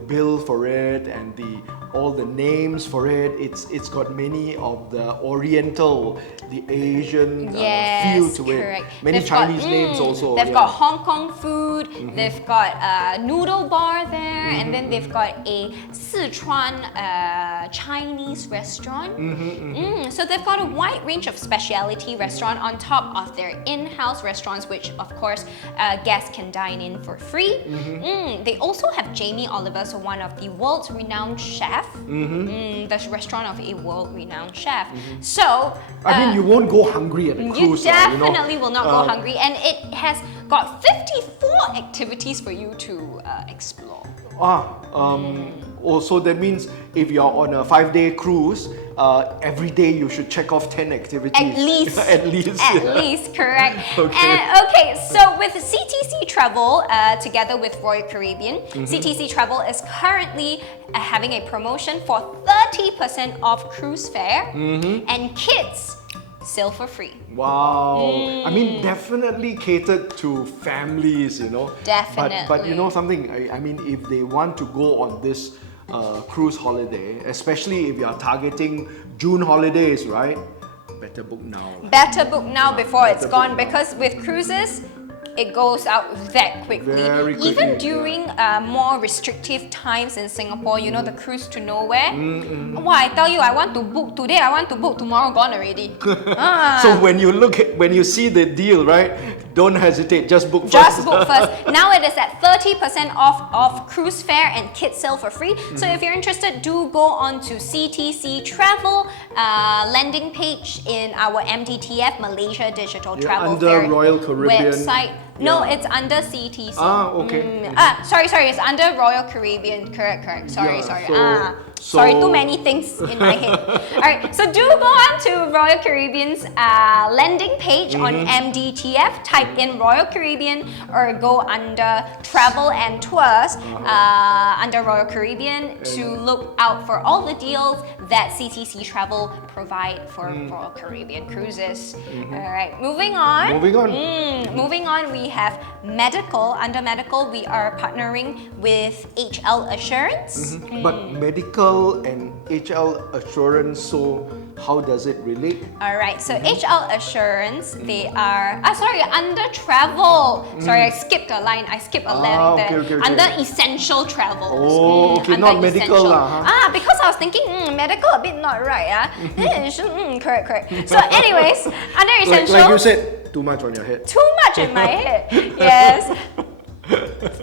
bill for it and all the names for it. It's got many of the Oriental, the Asian feel to correct. it. Many Chinese names also. They've got Hong Kong food. They've got a noodle bar there, and then they've got a Sichuan Chinese restaurant. So they've got a wide range of specialty restaurant on top of their in-house restaurants, which of course guests can dine in for free. They also have Jamie Oliver, so one of the world's renowned chef. The restaurant of a world-renowned chef. So I mean, you won't go hungry at a cruise. You definitely will not go hungry, and it has got 54 activities for you to explore. Also, that means if you're on a 5-day cruise, every day you should check off 10 activities. At least. At least, correct. Okay. Okay, so with CTC Travel, together with Royal Caribbean, CTC Travel is currently having a promotion for 30% off cruise fare, and kids sail for free. Wow. I mean, definitely catered to families, Definitely. But something, I mean, if they want to go on this cruise holiday, especially if you are targeting June holidays, right? Better book now. Better book now before it's gone, because with cruises, it goes out that quickly. Very quickly. Even during more restrictive times in Singapore, the cruise to nowhere. Wow, I tell you, I want to book today, I want to book tomorrow, gone already. So when you see the deal, right? Don't hesitate, just book first. Just book first. Now it is at 30% off cruise fare and kids sail for free. So if you're interested, do go on to CTC Travel landing page in our MDTF Malaysia Digital Travel under Fair Royal Caribbean website. No, it's under CTC. Okay. Sorry, it's under Royal Caribbean. Correct. Sorry. So Sorry, too many things in my head. Alright, so do go on to Royal Caribbean's landing page on MDTF, type in Royal Caribbean, or go under Travel and Tours under Royal Caribbean to look out for all the deals that CTC Travel provide for Royal Caribbean cruises. Alright, moving on. Moving on, we have medical. Under medical, we are partnering with HL Assurance. But medical and HL Assurance, so how does it relate? Alright, so HL Assurance, they are, under travel. Sorry, I skipped a line, I skipped a line there. Okay. Under essential travels. Oh, okay, under not medical lah, huh? Because I was thinking, medical a bit not right. Correct. So anyways, under essential. Like you said, too much on your head. Too much in my head, yes.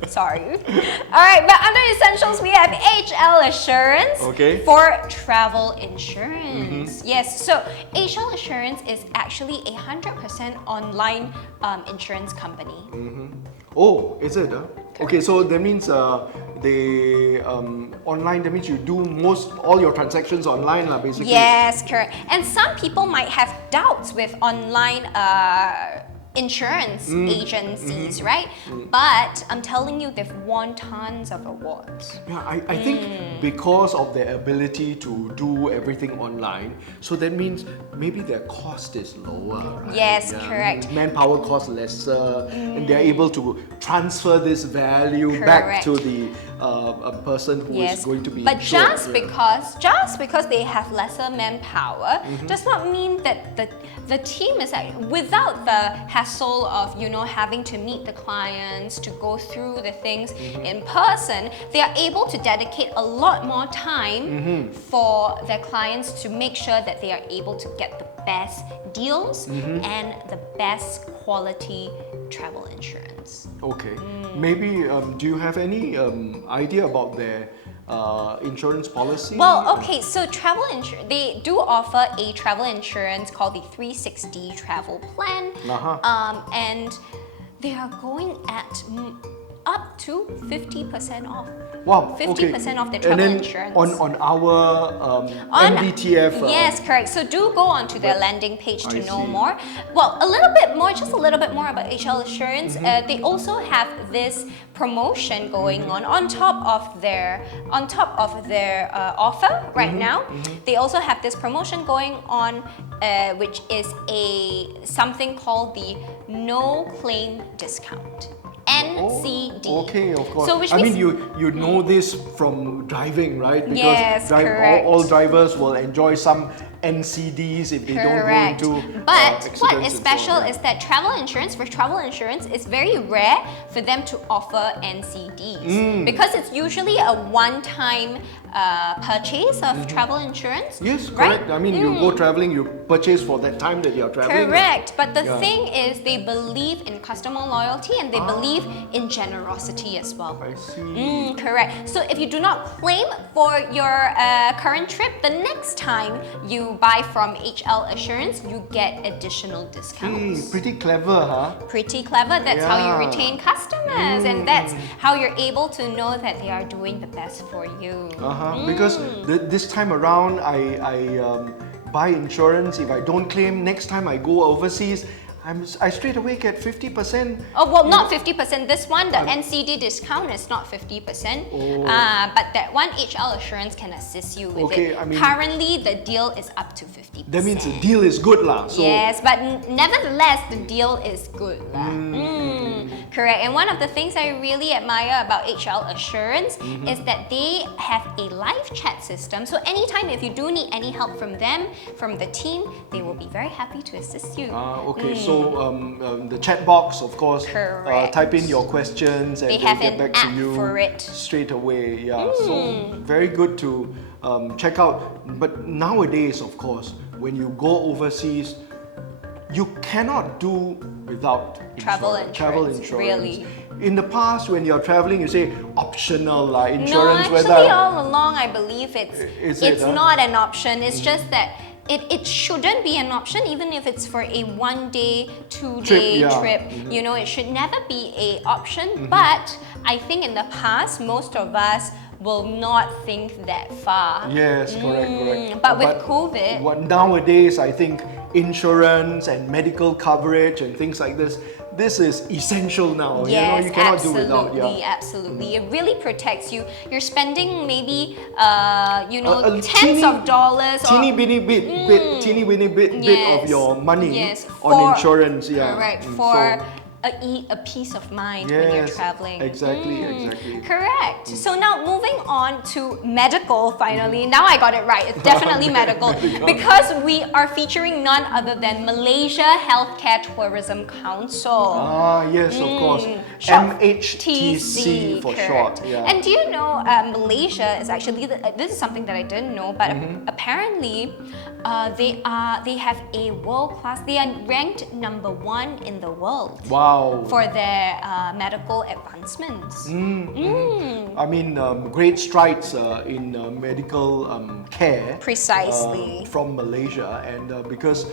Sorry. Alright, but under essentials we have HL Assurance for travel insurance. Yes, so HL Assurance is actually 100% online insurance company. Oh, is it? Okay, so that means they online. That means you do all your transactions online, lah, basically. Yes, correct. And some people might have doubts with online insurance agencies, right? But I'm telling you, they've won tons of awards. Yeah, I think because of their ability to do everything online, so that means maybe their cost is lower, right? Yes, correct. Manpower costs lesser, and they're able to transfer this value back to the a person who is going to be but insured. just because they have lesser manpower does not mean that the team is without the hassle of having to meet the clients, to go through the things in person. They are able to dedicate a lot more time for their clients to make sure that they are able to get the best deals and the best quality travel insurance. Okay. Maybe do you have any idea about their insurance policy? Well, okay, so travel insurance, they do offer a travel insurance called the 360 travel plan. And they are going at up to 50% off. Wow, 50% off the travel insurance. On our MDTF. Yes, correct. So do go on to their landing page to know more. Well, just a little bit more about HL Assurance. They also have this promotion going on top of their offer right now. They also have this promotion going on, which is something called the no claim discount. NCD. Okay, of course. So which I means, mean, you know this from driving, right? Because yes, correct. all drivers will enjoy some NCDs if they don't go into But what is accidents special and so on, is that travel insurance, it's very rare for them to offer NCDs because it's usually a one-time purchase of travel insurance. Yes, right? correct. I mean, you go traveling, you purchase for that time that you're traveling. Correct. But the thing is, they believe in customer loyalty and they believe in generosity as well. I see. Correct. So if you do not claim for your current trip, the next time you buy from HL Assurance, you get additional discounts. Hey, pretty clever, huh? Pretty clever. That's how you retain customers, and that's how you're able to know that they are doing the best for you. Because this time around, I buy insurance. If I don't claim, next time I go overseas, I straight away get 50%. Oh, well, not 50%. This one, the NCD discount is not 50%. But that one, HL Assurance can assist you with it. I mean, currently, the deal is up to 50%. That means the deal is good, lah. So yes, but nevertheless, the deal is good, lah. Correct. And one of the things I really admire about HL Assurance is that they have a live chat system. So anytime if you do need any help from them, from the team, they will be very happy to assist you. Okay, so the chat box, of course, type in your questions and they they'll have get an back to app you for it. straight away. Yeah, so very good to check out. But nowadays, of course, when you go overseas, you cannot do without Travel insurance, really. In the past, when you're traveling, you say optional insurance. No, actually, whether all along, I believe it's not an option. It's just that it shouldn't be an option, even if it's for a 1 day, 2 day trip. You know, it should never be an option. But I think in the past, most of us will not think that far. Yes, correct. But with COVID, nowadays, I think insurance and medical coverage and things like this is essential now. Yes, you cannot absolutely, do without. Absolutely. It really protects you. You're spending maybe, A tens of dollars. Teeny bitty bit of your money on insurance. Correct. For a peace of mind when you're Yes, traveling. exactly. Correct. So now moving on to medical finally. Now I got it right. It's definitely medical because we are featuring none other than Malaysia Healthcare Tourism Council. Ah, yes, of course. Short MHTC for short. correct. Yeah. And do you know Malaysia is actually this is something that I didn't know, but apparently they have a world-class. They are ranked number 1 in the world. Wow. For their medical advancements. I mean, great strides in medical care. Precisely. From Malaysia, and because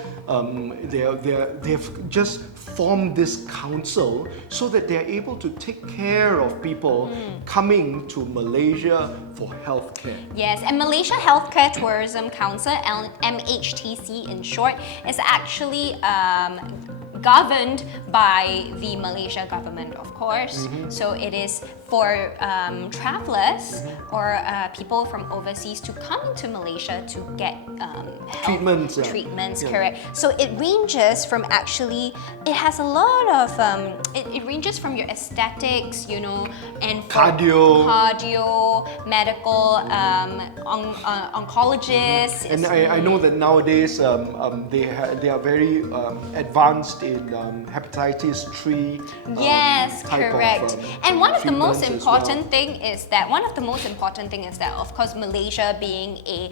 they've just formed this council so that they're able to take care of people coming to Malaysia for healthcare. Yes, and Malaysia Healthcare Tourism Council, MHTC in short, is actually governed by the Malaysia government, of course. So it is for travelers or people from overseas to come to Malaysia to get health treatments, Yeah. correct. So it ranges from it has a lot of, it ranges from your aesthetics, you know, and for cardio, medical, oncologists. And I know that nowadays they are very advanced in hepatitis 3. Yes, type correct. of, and one of the most treatments as important thing is that of course, Malaysia being a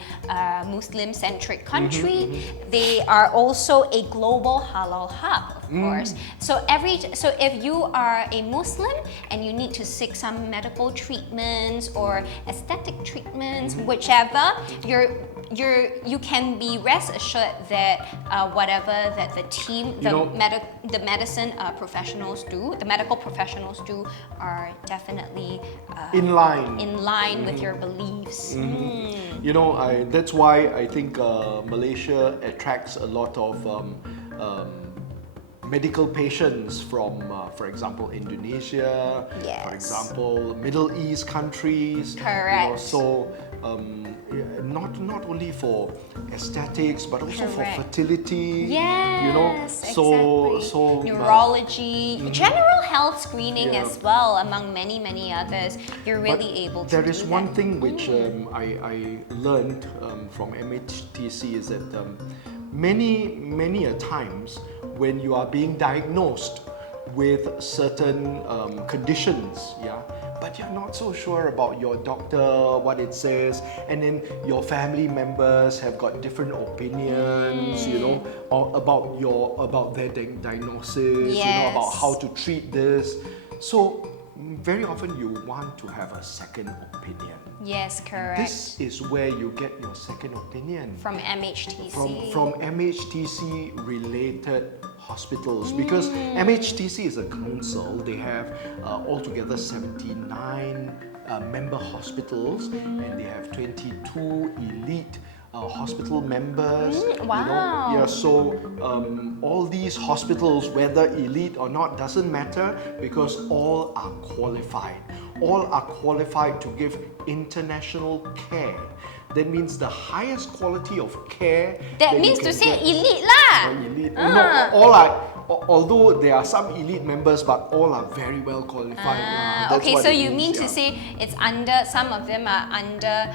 Muslim-centric country, they are also a global halal hub, of course. So if you are a Muslim and you need to seek some medical treatments or aesthetic treatments, whichever, you can be rest assured that whatever that the team, the medicine professionals do, the medical professionals do, are definitely in line with your beliefs. You know, that's why I think Malaysia attracts a lot of medical patients from, for example, Indonesia, Yes. for example, Middle East countries. Correct. You know, so not only for aesthetics but also for Correct. fertility. Yes, you know, exactly. Neurology, general health screening Yeah. as well, among many others. You're really able to There do is one that. thing which I learned from MHTC is that many a times when you are being diagnosed with certain conditions, but you're not so sure about your doctor, what it says, and then your family members have got different opinions, you know, or about their diagnosis, you know, about Yes. how to treat this. So very often you want to have a second opinion. Yes, correct. This is where you get your second opinion From MHTC. from MHTC related hospitals, because MHTC is a council. They have altogether 79 member hospitals, and they have 22 elite hospital members. Wow. You know, yeah, so all these hospitals, whether elite or not, doesn't matter, because all are qualified. All are qualified to give international care. That means the highest quality of care. That you means can to say get. elite lah. Elite. No, all are. Although there are some elite members, but all are very well qualified. That's Okay, what so it you means, mean to say it's under, some of them are under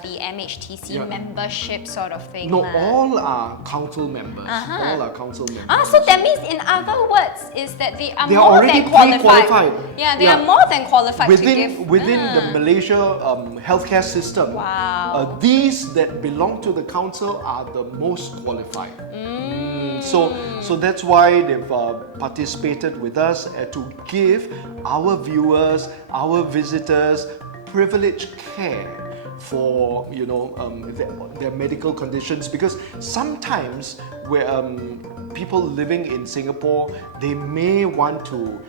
the MHTC Yeah. membership sort of thing. No, lah. all are council members. All are council members. So that means, in other words, is that they are They are more already than qualified. pre-qualified. Yeah, they Yeah. are more than qualified to give. Within the Malaysia healthcare system, Wow. these that belong to the council are the most qualified. So that's why they've participated with us to give our viewers, our visitors, privileged care for their medical conditions, because sometimes where people living in Singapore, they may want to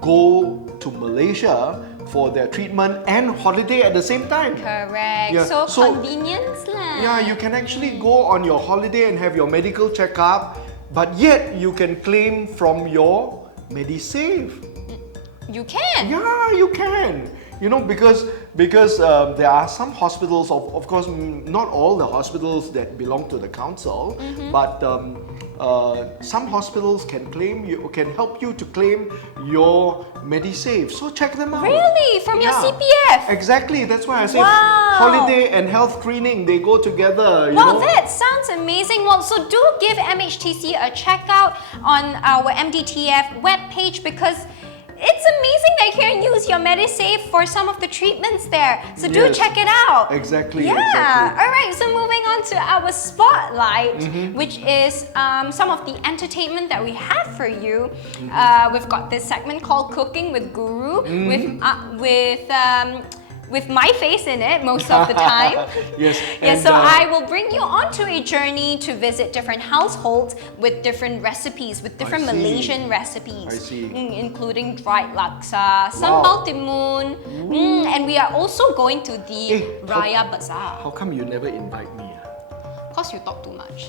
go to Malaysia for their treatment and holiday at the same time. Correct. Yeah, So, so- convenience lah. Yeah, you can actually go on your holiday and have your medical checkup, but yet you can claim from your MediSave. You can. Yeah, you can. You know, because there are some hospitals, of course, not all the hospitals that belong to the council, but some hospitals can help you to claim your MediSave. So check them out. Really? From your Yeah. CPF? Exactly. That's why I say Wow. holiday and health screening, they go together. You Well, know? that sounds amazing. Well, so do give MHTC a check out on our MDTF webpage because it's amazing that you can use your MediSave for some of the treatments there. So do Yes. check it out. Exactly. Yeah. Exactly. All right. So moving on to our spotlight, which is some of the entertainment that we have for you. We've got this segment called Cooking with Guru with my face in it most of the time. Yes. Yeah, and, so I will bring you onto a journey to visit different households with different recipes, with different see. Malaysian recipes. I see. Including dried laksa, sambal timun, and we are also going to the Hey, Raya Bazaar. How come you never invite me? Because you talk too much.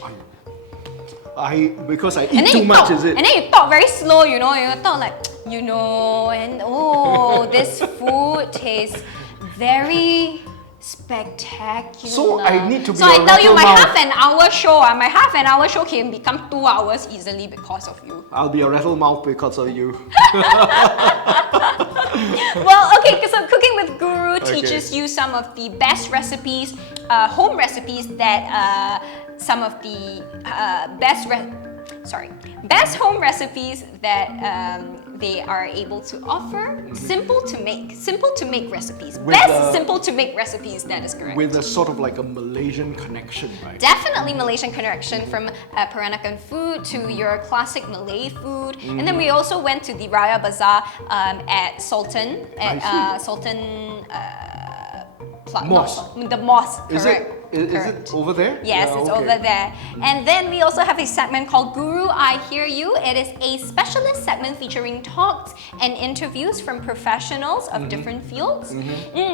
Because I And eat then too you much, talk, is it? and then you talk very slow, you talk like, and oh, this food tastes very spectacular. So I need to be So I a tell you, my rattle half an hour show can become 2 hours easily because of you. I'll be a rattle mouth because of you. Well, okay, so Cooking with Guru teaches you some of the best recipes, home recipes that some of the best home recipes that they are able to offer. Simple to make recipes. Simple to make recipes, that is correct. With a sort of like a Malaysian connection, right? Definitely Malaysian connection from Peranakan food to your classic Malay food. And then we also went to the Raya Bazaar at Sultan, Mosque. The mosque, Is correct. Is correct. it over there? Yes, Yeah, it's okay. over there. And then we also have a segment called Guru, I Hear You. It is a specialist segment featuring talks and interviews from professionals of different fields.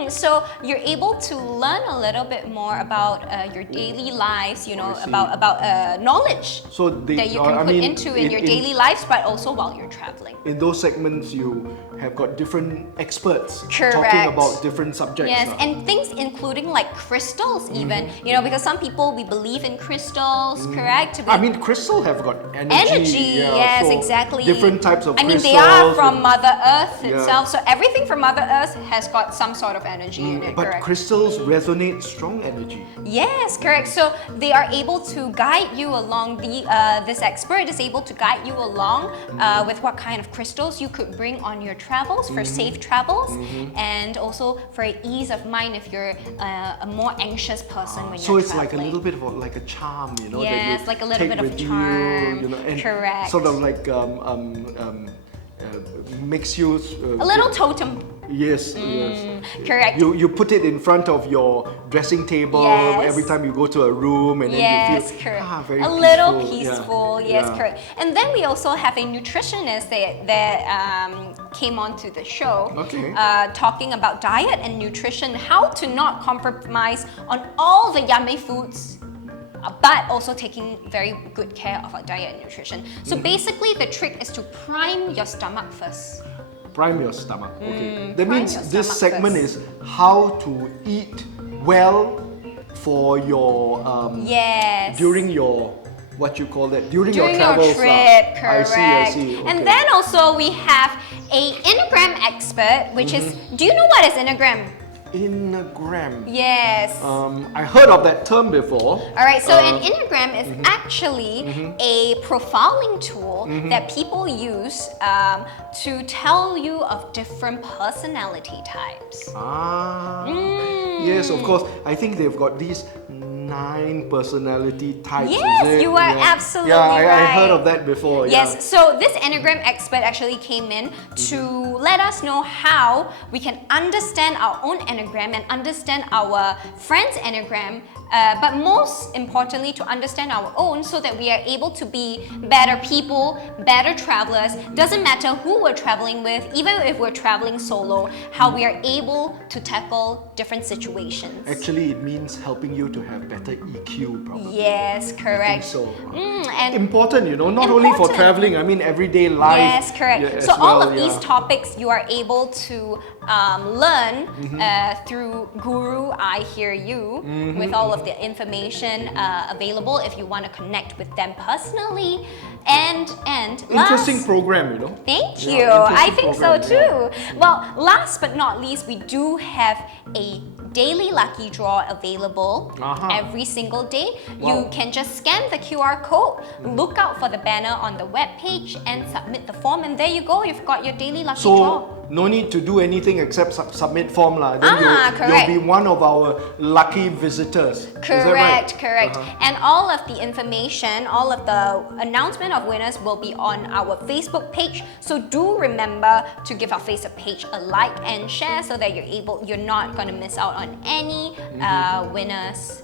So you're able to learn a little bit more about your daily lives, see. about knowledge So that you can put into in your daily lives, but also while you're traveling. In those segments, you have got different experts talking Correct. about different subjects. Yes, and things including like crystals even, because some people, we believe in crystals, correct? I mean, crystal have got energy. Yeah, yes, so exactly. Different types of I mean, crystals. they are from Mother Earth Yeah. itself, so everything from Mother Earth has got some sort of energy in it, But correct? crystals resonate strong energy. Yes, correct. So they are able to guide you along. This expert is able to guide you along with what kind of crystals you could bring on your travels for safe travels, and also for ease of mind if you're a more anxious person when So you're it's like a traveling. little bit of like a charm, that Yes, you like a little take bit of with you, charm. and Correct. sort of like makes you A little totem. Yes, yes. Correct. You put it in front of your dressing table Yes. every time you go to a room, and then you Yes, feel correct. very a little peaceful. peaceful, Yeah. yes, Yeah. correct. And then we also have a nutritionist that came onto the show, Okay. talking about diet and nutrition, how to not compromise on all the yummy foods, but also taking very good care of our diet and nutrition. So basically, the trick is to prime your stomach first. Prime your stomach. Okay. That prime means your this stomach segment first. is how to eat well for your Yes. during your what you call that during your During travels. your trip, correct. I see. Okay. And then also we have a Enneagram expert, which is, do you know what is Enneagram? Enneagram. Yes. I heard of that term before. All right, so an Enneagram is actually a profiling tool that people use to tell you of different personality types. Yes, of course. I think they've got these 9 personality types. Yes, is it? you are absolutely I heard right. of that before. Yes, so this Enneagram expert actually came in to let us know how we can understand our own Enneagram and understand our friend's Enneagram, but most importantly to understand our own so that we are able to be better people, better travelers. Doesn't matter who we're traveling with, even if we're traveling solo, how we are able to tackle different situations. Actually, it means helping you to have better better EQ, probably. Yes, I correct. think so. And Important, not only for Important. traveling, I mean everyday life. yes, correct. yeah, So as all well, of these topics you are able to learn through Guru I Hear You with all of the information available if you want to connect with them personally. And Interesting last, program, thank Yeah, you. I interesting think so program, too. Well, last but not least, we do have a daily lucky draw available every single day. Wow. You can just scan the QR code, look out for the banner on the web page, and submit the form, and there you go. You've got your daily lucky draw. So no need to do anything except submit form lah. Then correct. you'll be one of our lucky visitors. Is that right? Correct. And all of the information, all of the announcement of winners will be on our Facebook page. So do remember to give our Facebook page a like and share so that you're not going to miss out on any winners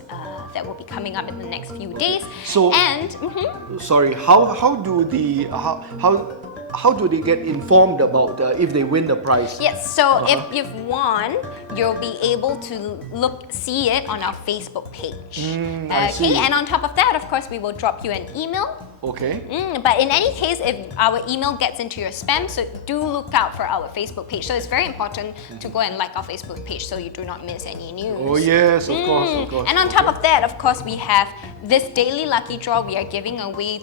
that will be coming up in the next few days. So, and sorry, how do they get informed about if they win the prize? yes, so if you've won, you'll be able to see it on our Facebook page. I see. And on top of that, of course, we will drop you an email. Okay. But in any case, if our email gets into your spam, so do look out for our Facebook page. So it's very important to go and like our Facebook page so you do not miss any news. Oh yes, of course. And on top of that, of course, we have this daily lucky draw. We are giving away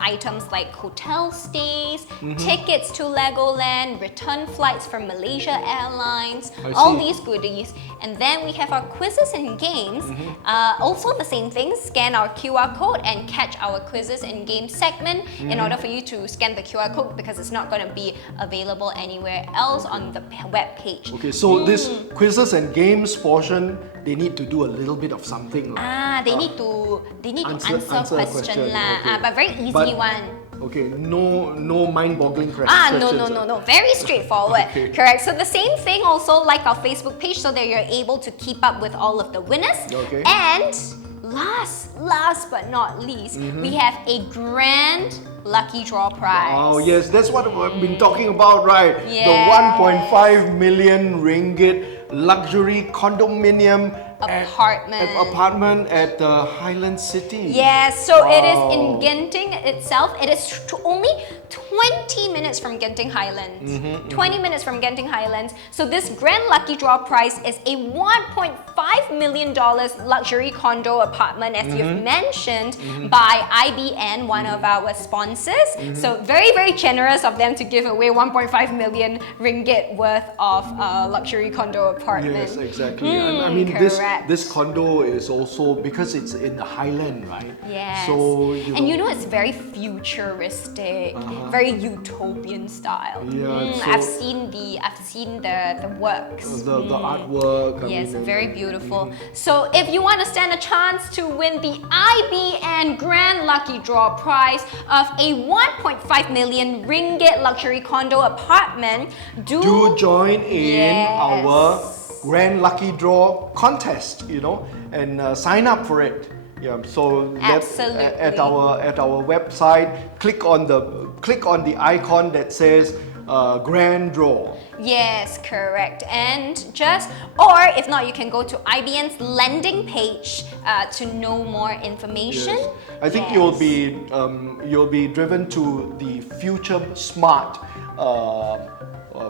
items like hotel stays, tickets to Legoland, return flights from Malaysia Airlines, all these goodies. And then we have our quizzes and games. Also the same thing, scan our QR code and catch our quizzes and games segment in order for you to scan the QR code because it's not going to be available anywhere else on the web page. Okay, so this quizzes and games portion, they need to do a little bit of something. They need to answer a question lah. okay. But very easy one. Okay, no mind-boggling questions. No. Very straightforward. Okay. Correct. So the same thing also like our Facebook page so that you're able to keep up with all of the winners. Okay. And last but not least, we have a grand lucky draw prize. Oh yes, that's what we've been talking about, right? Yes. The 1.5 million ringgit luxury condominium apartment at the Highland City. Yes, so it is Wow. in Genting itself. It is only 20 minutes from Genting Highlands. 20 minutes from Genting Highlands. So this grand lucky draw prize is a $1.5 million luxury condo apartment, as you've mentioned, by IBN, one of our sponsors. So very, very generous of them to give away 1.5 million ringgit worth of luxury condo apartment. Yes, exactly. I mean, this condo is also because it's in the Highland, right? Yes. So it's very futuristic, very utopian style. Yeah, so- I've seen the works. the artwork. Yes, very beautiful. So if you want to stand a chance to win the IBN Grand Lucky Draw prize of a 1.5 million ringgit luxury condo apartment, do join in Yes. our Grand Lucky Draw contest, and sign up for it. Yeah, so Absolutely. at our website, click on the icon that says Grand Draw. Yes, correct. Or if not, you can go to IBN's landing page to know more information. Yes. I think Yes. you'll be driven to the Future Smart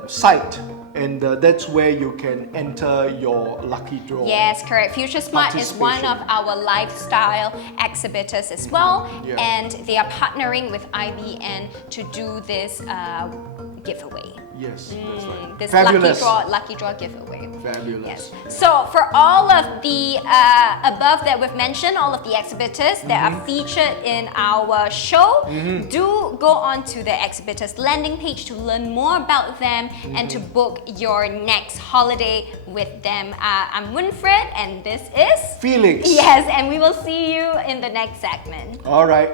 site, and that's where you can enter your lucky draw. Yes, correct. Future Smart is one of our lifestyle exhibitors as well, Yeah. and they are partnering with IBN to do this giveaway. Yes, that's right. This Fabulous. lucky draw giveaway. Fabulous. Yes. So for all of the above that we've mentioned, all of the exhibitors that are featured in our show, do go on to the exhibitors landing page to learn more about them and to book your next holiday with them. I'm Winfred and this is Felix. Yes, and we will see you in the next segment. All right.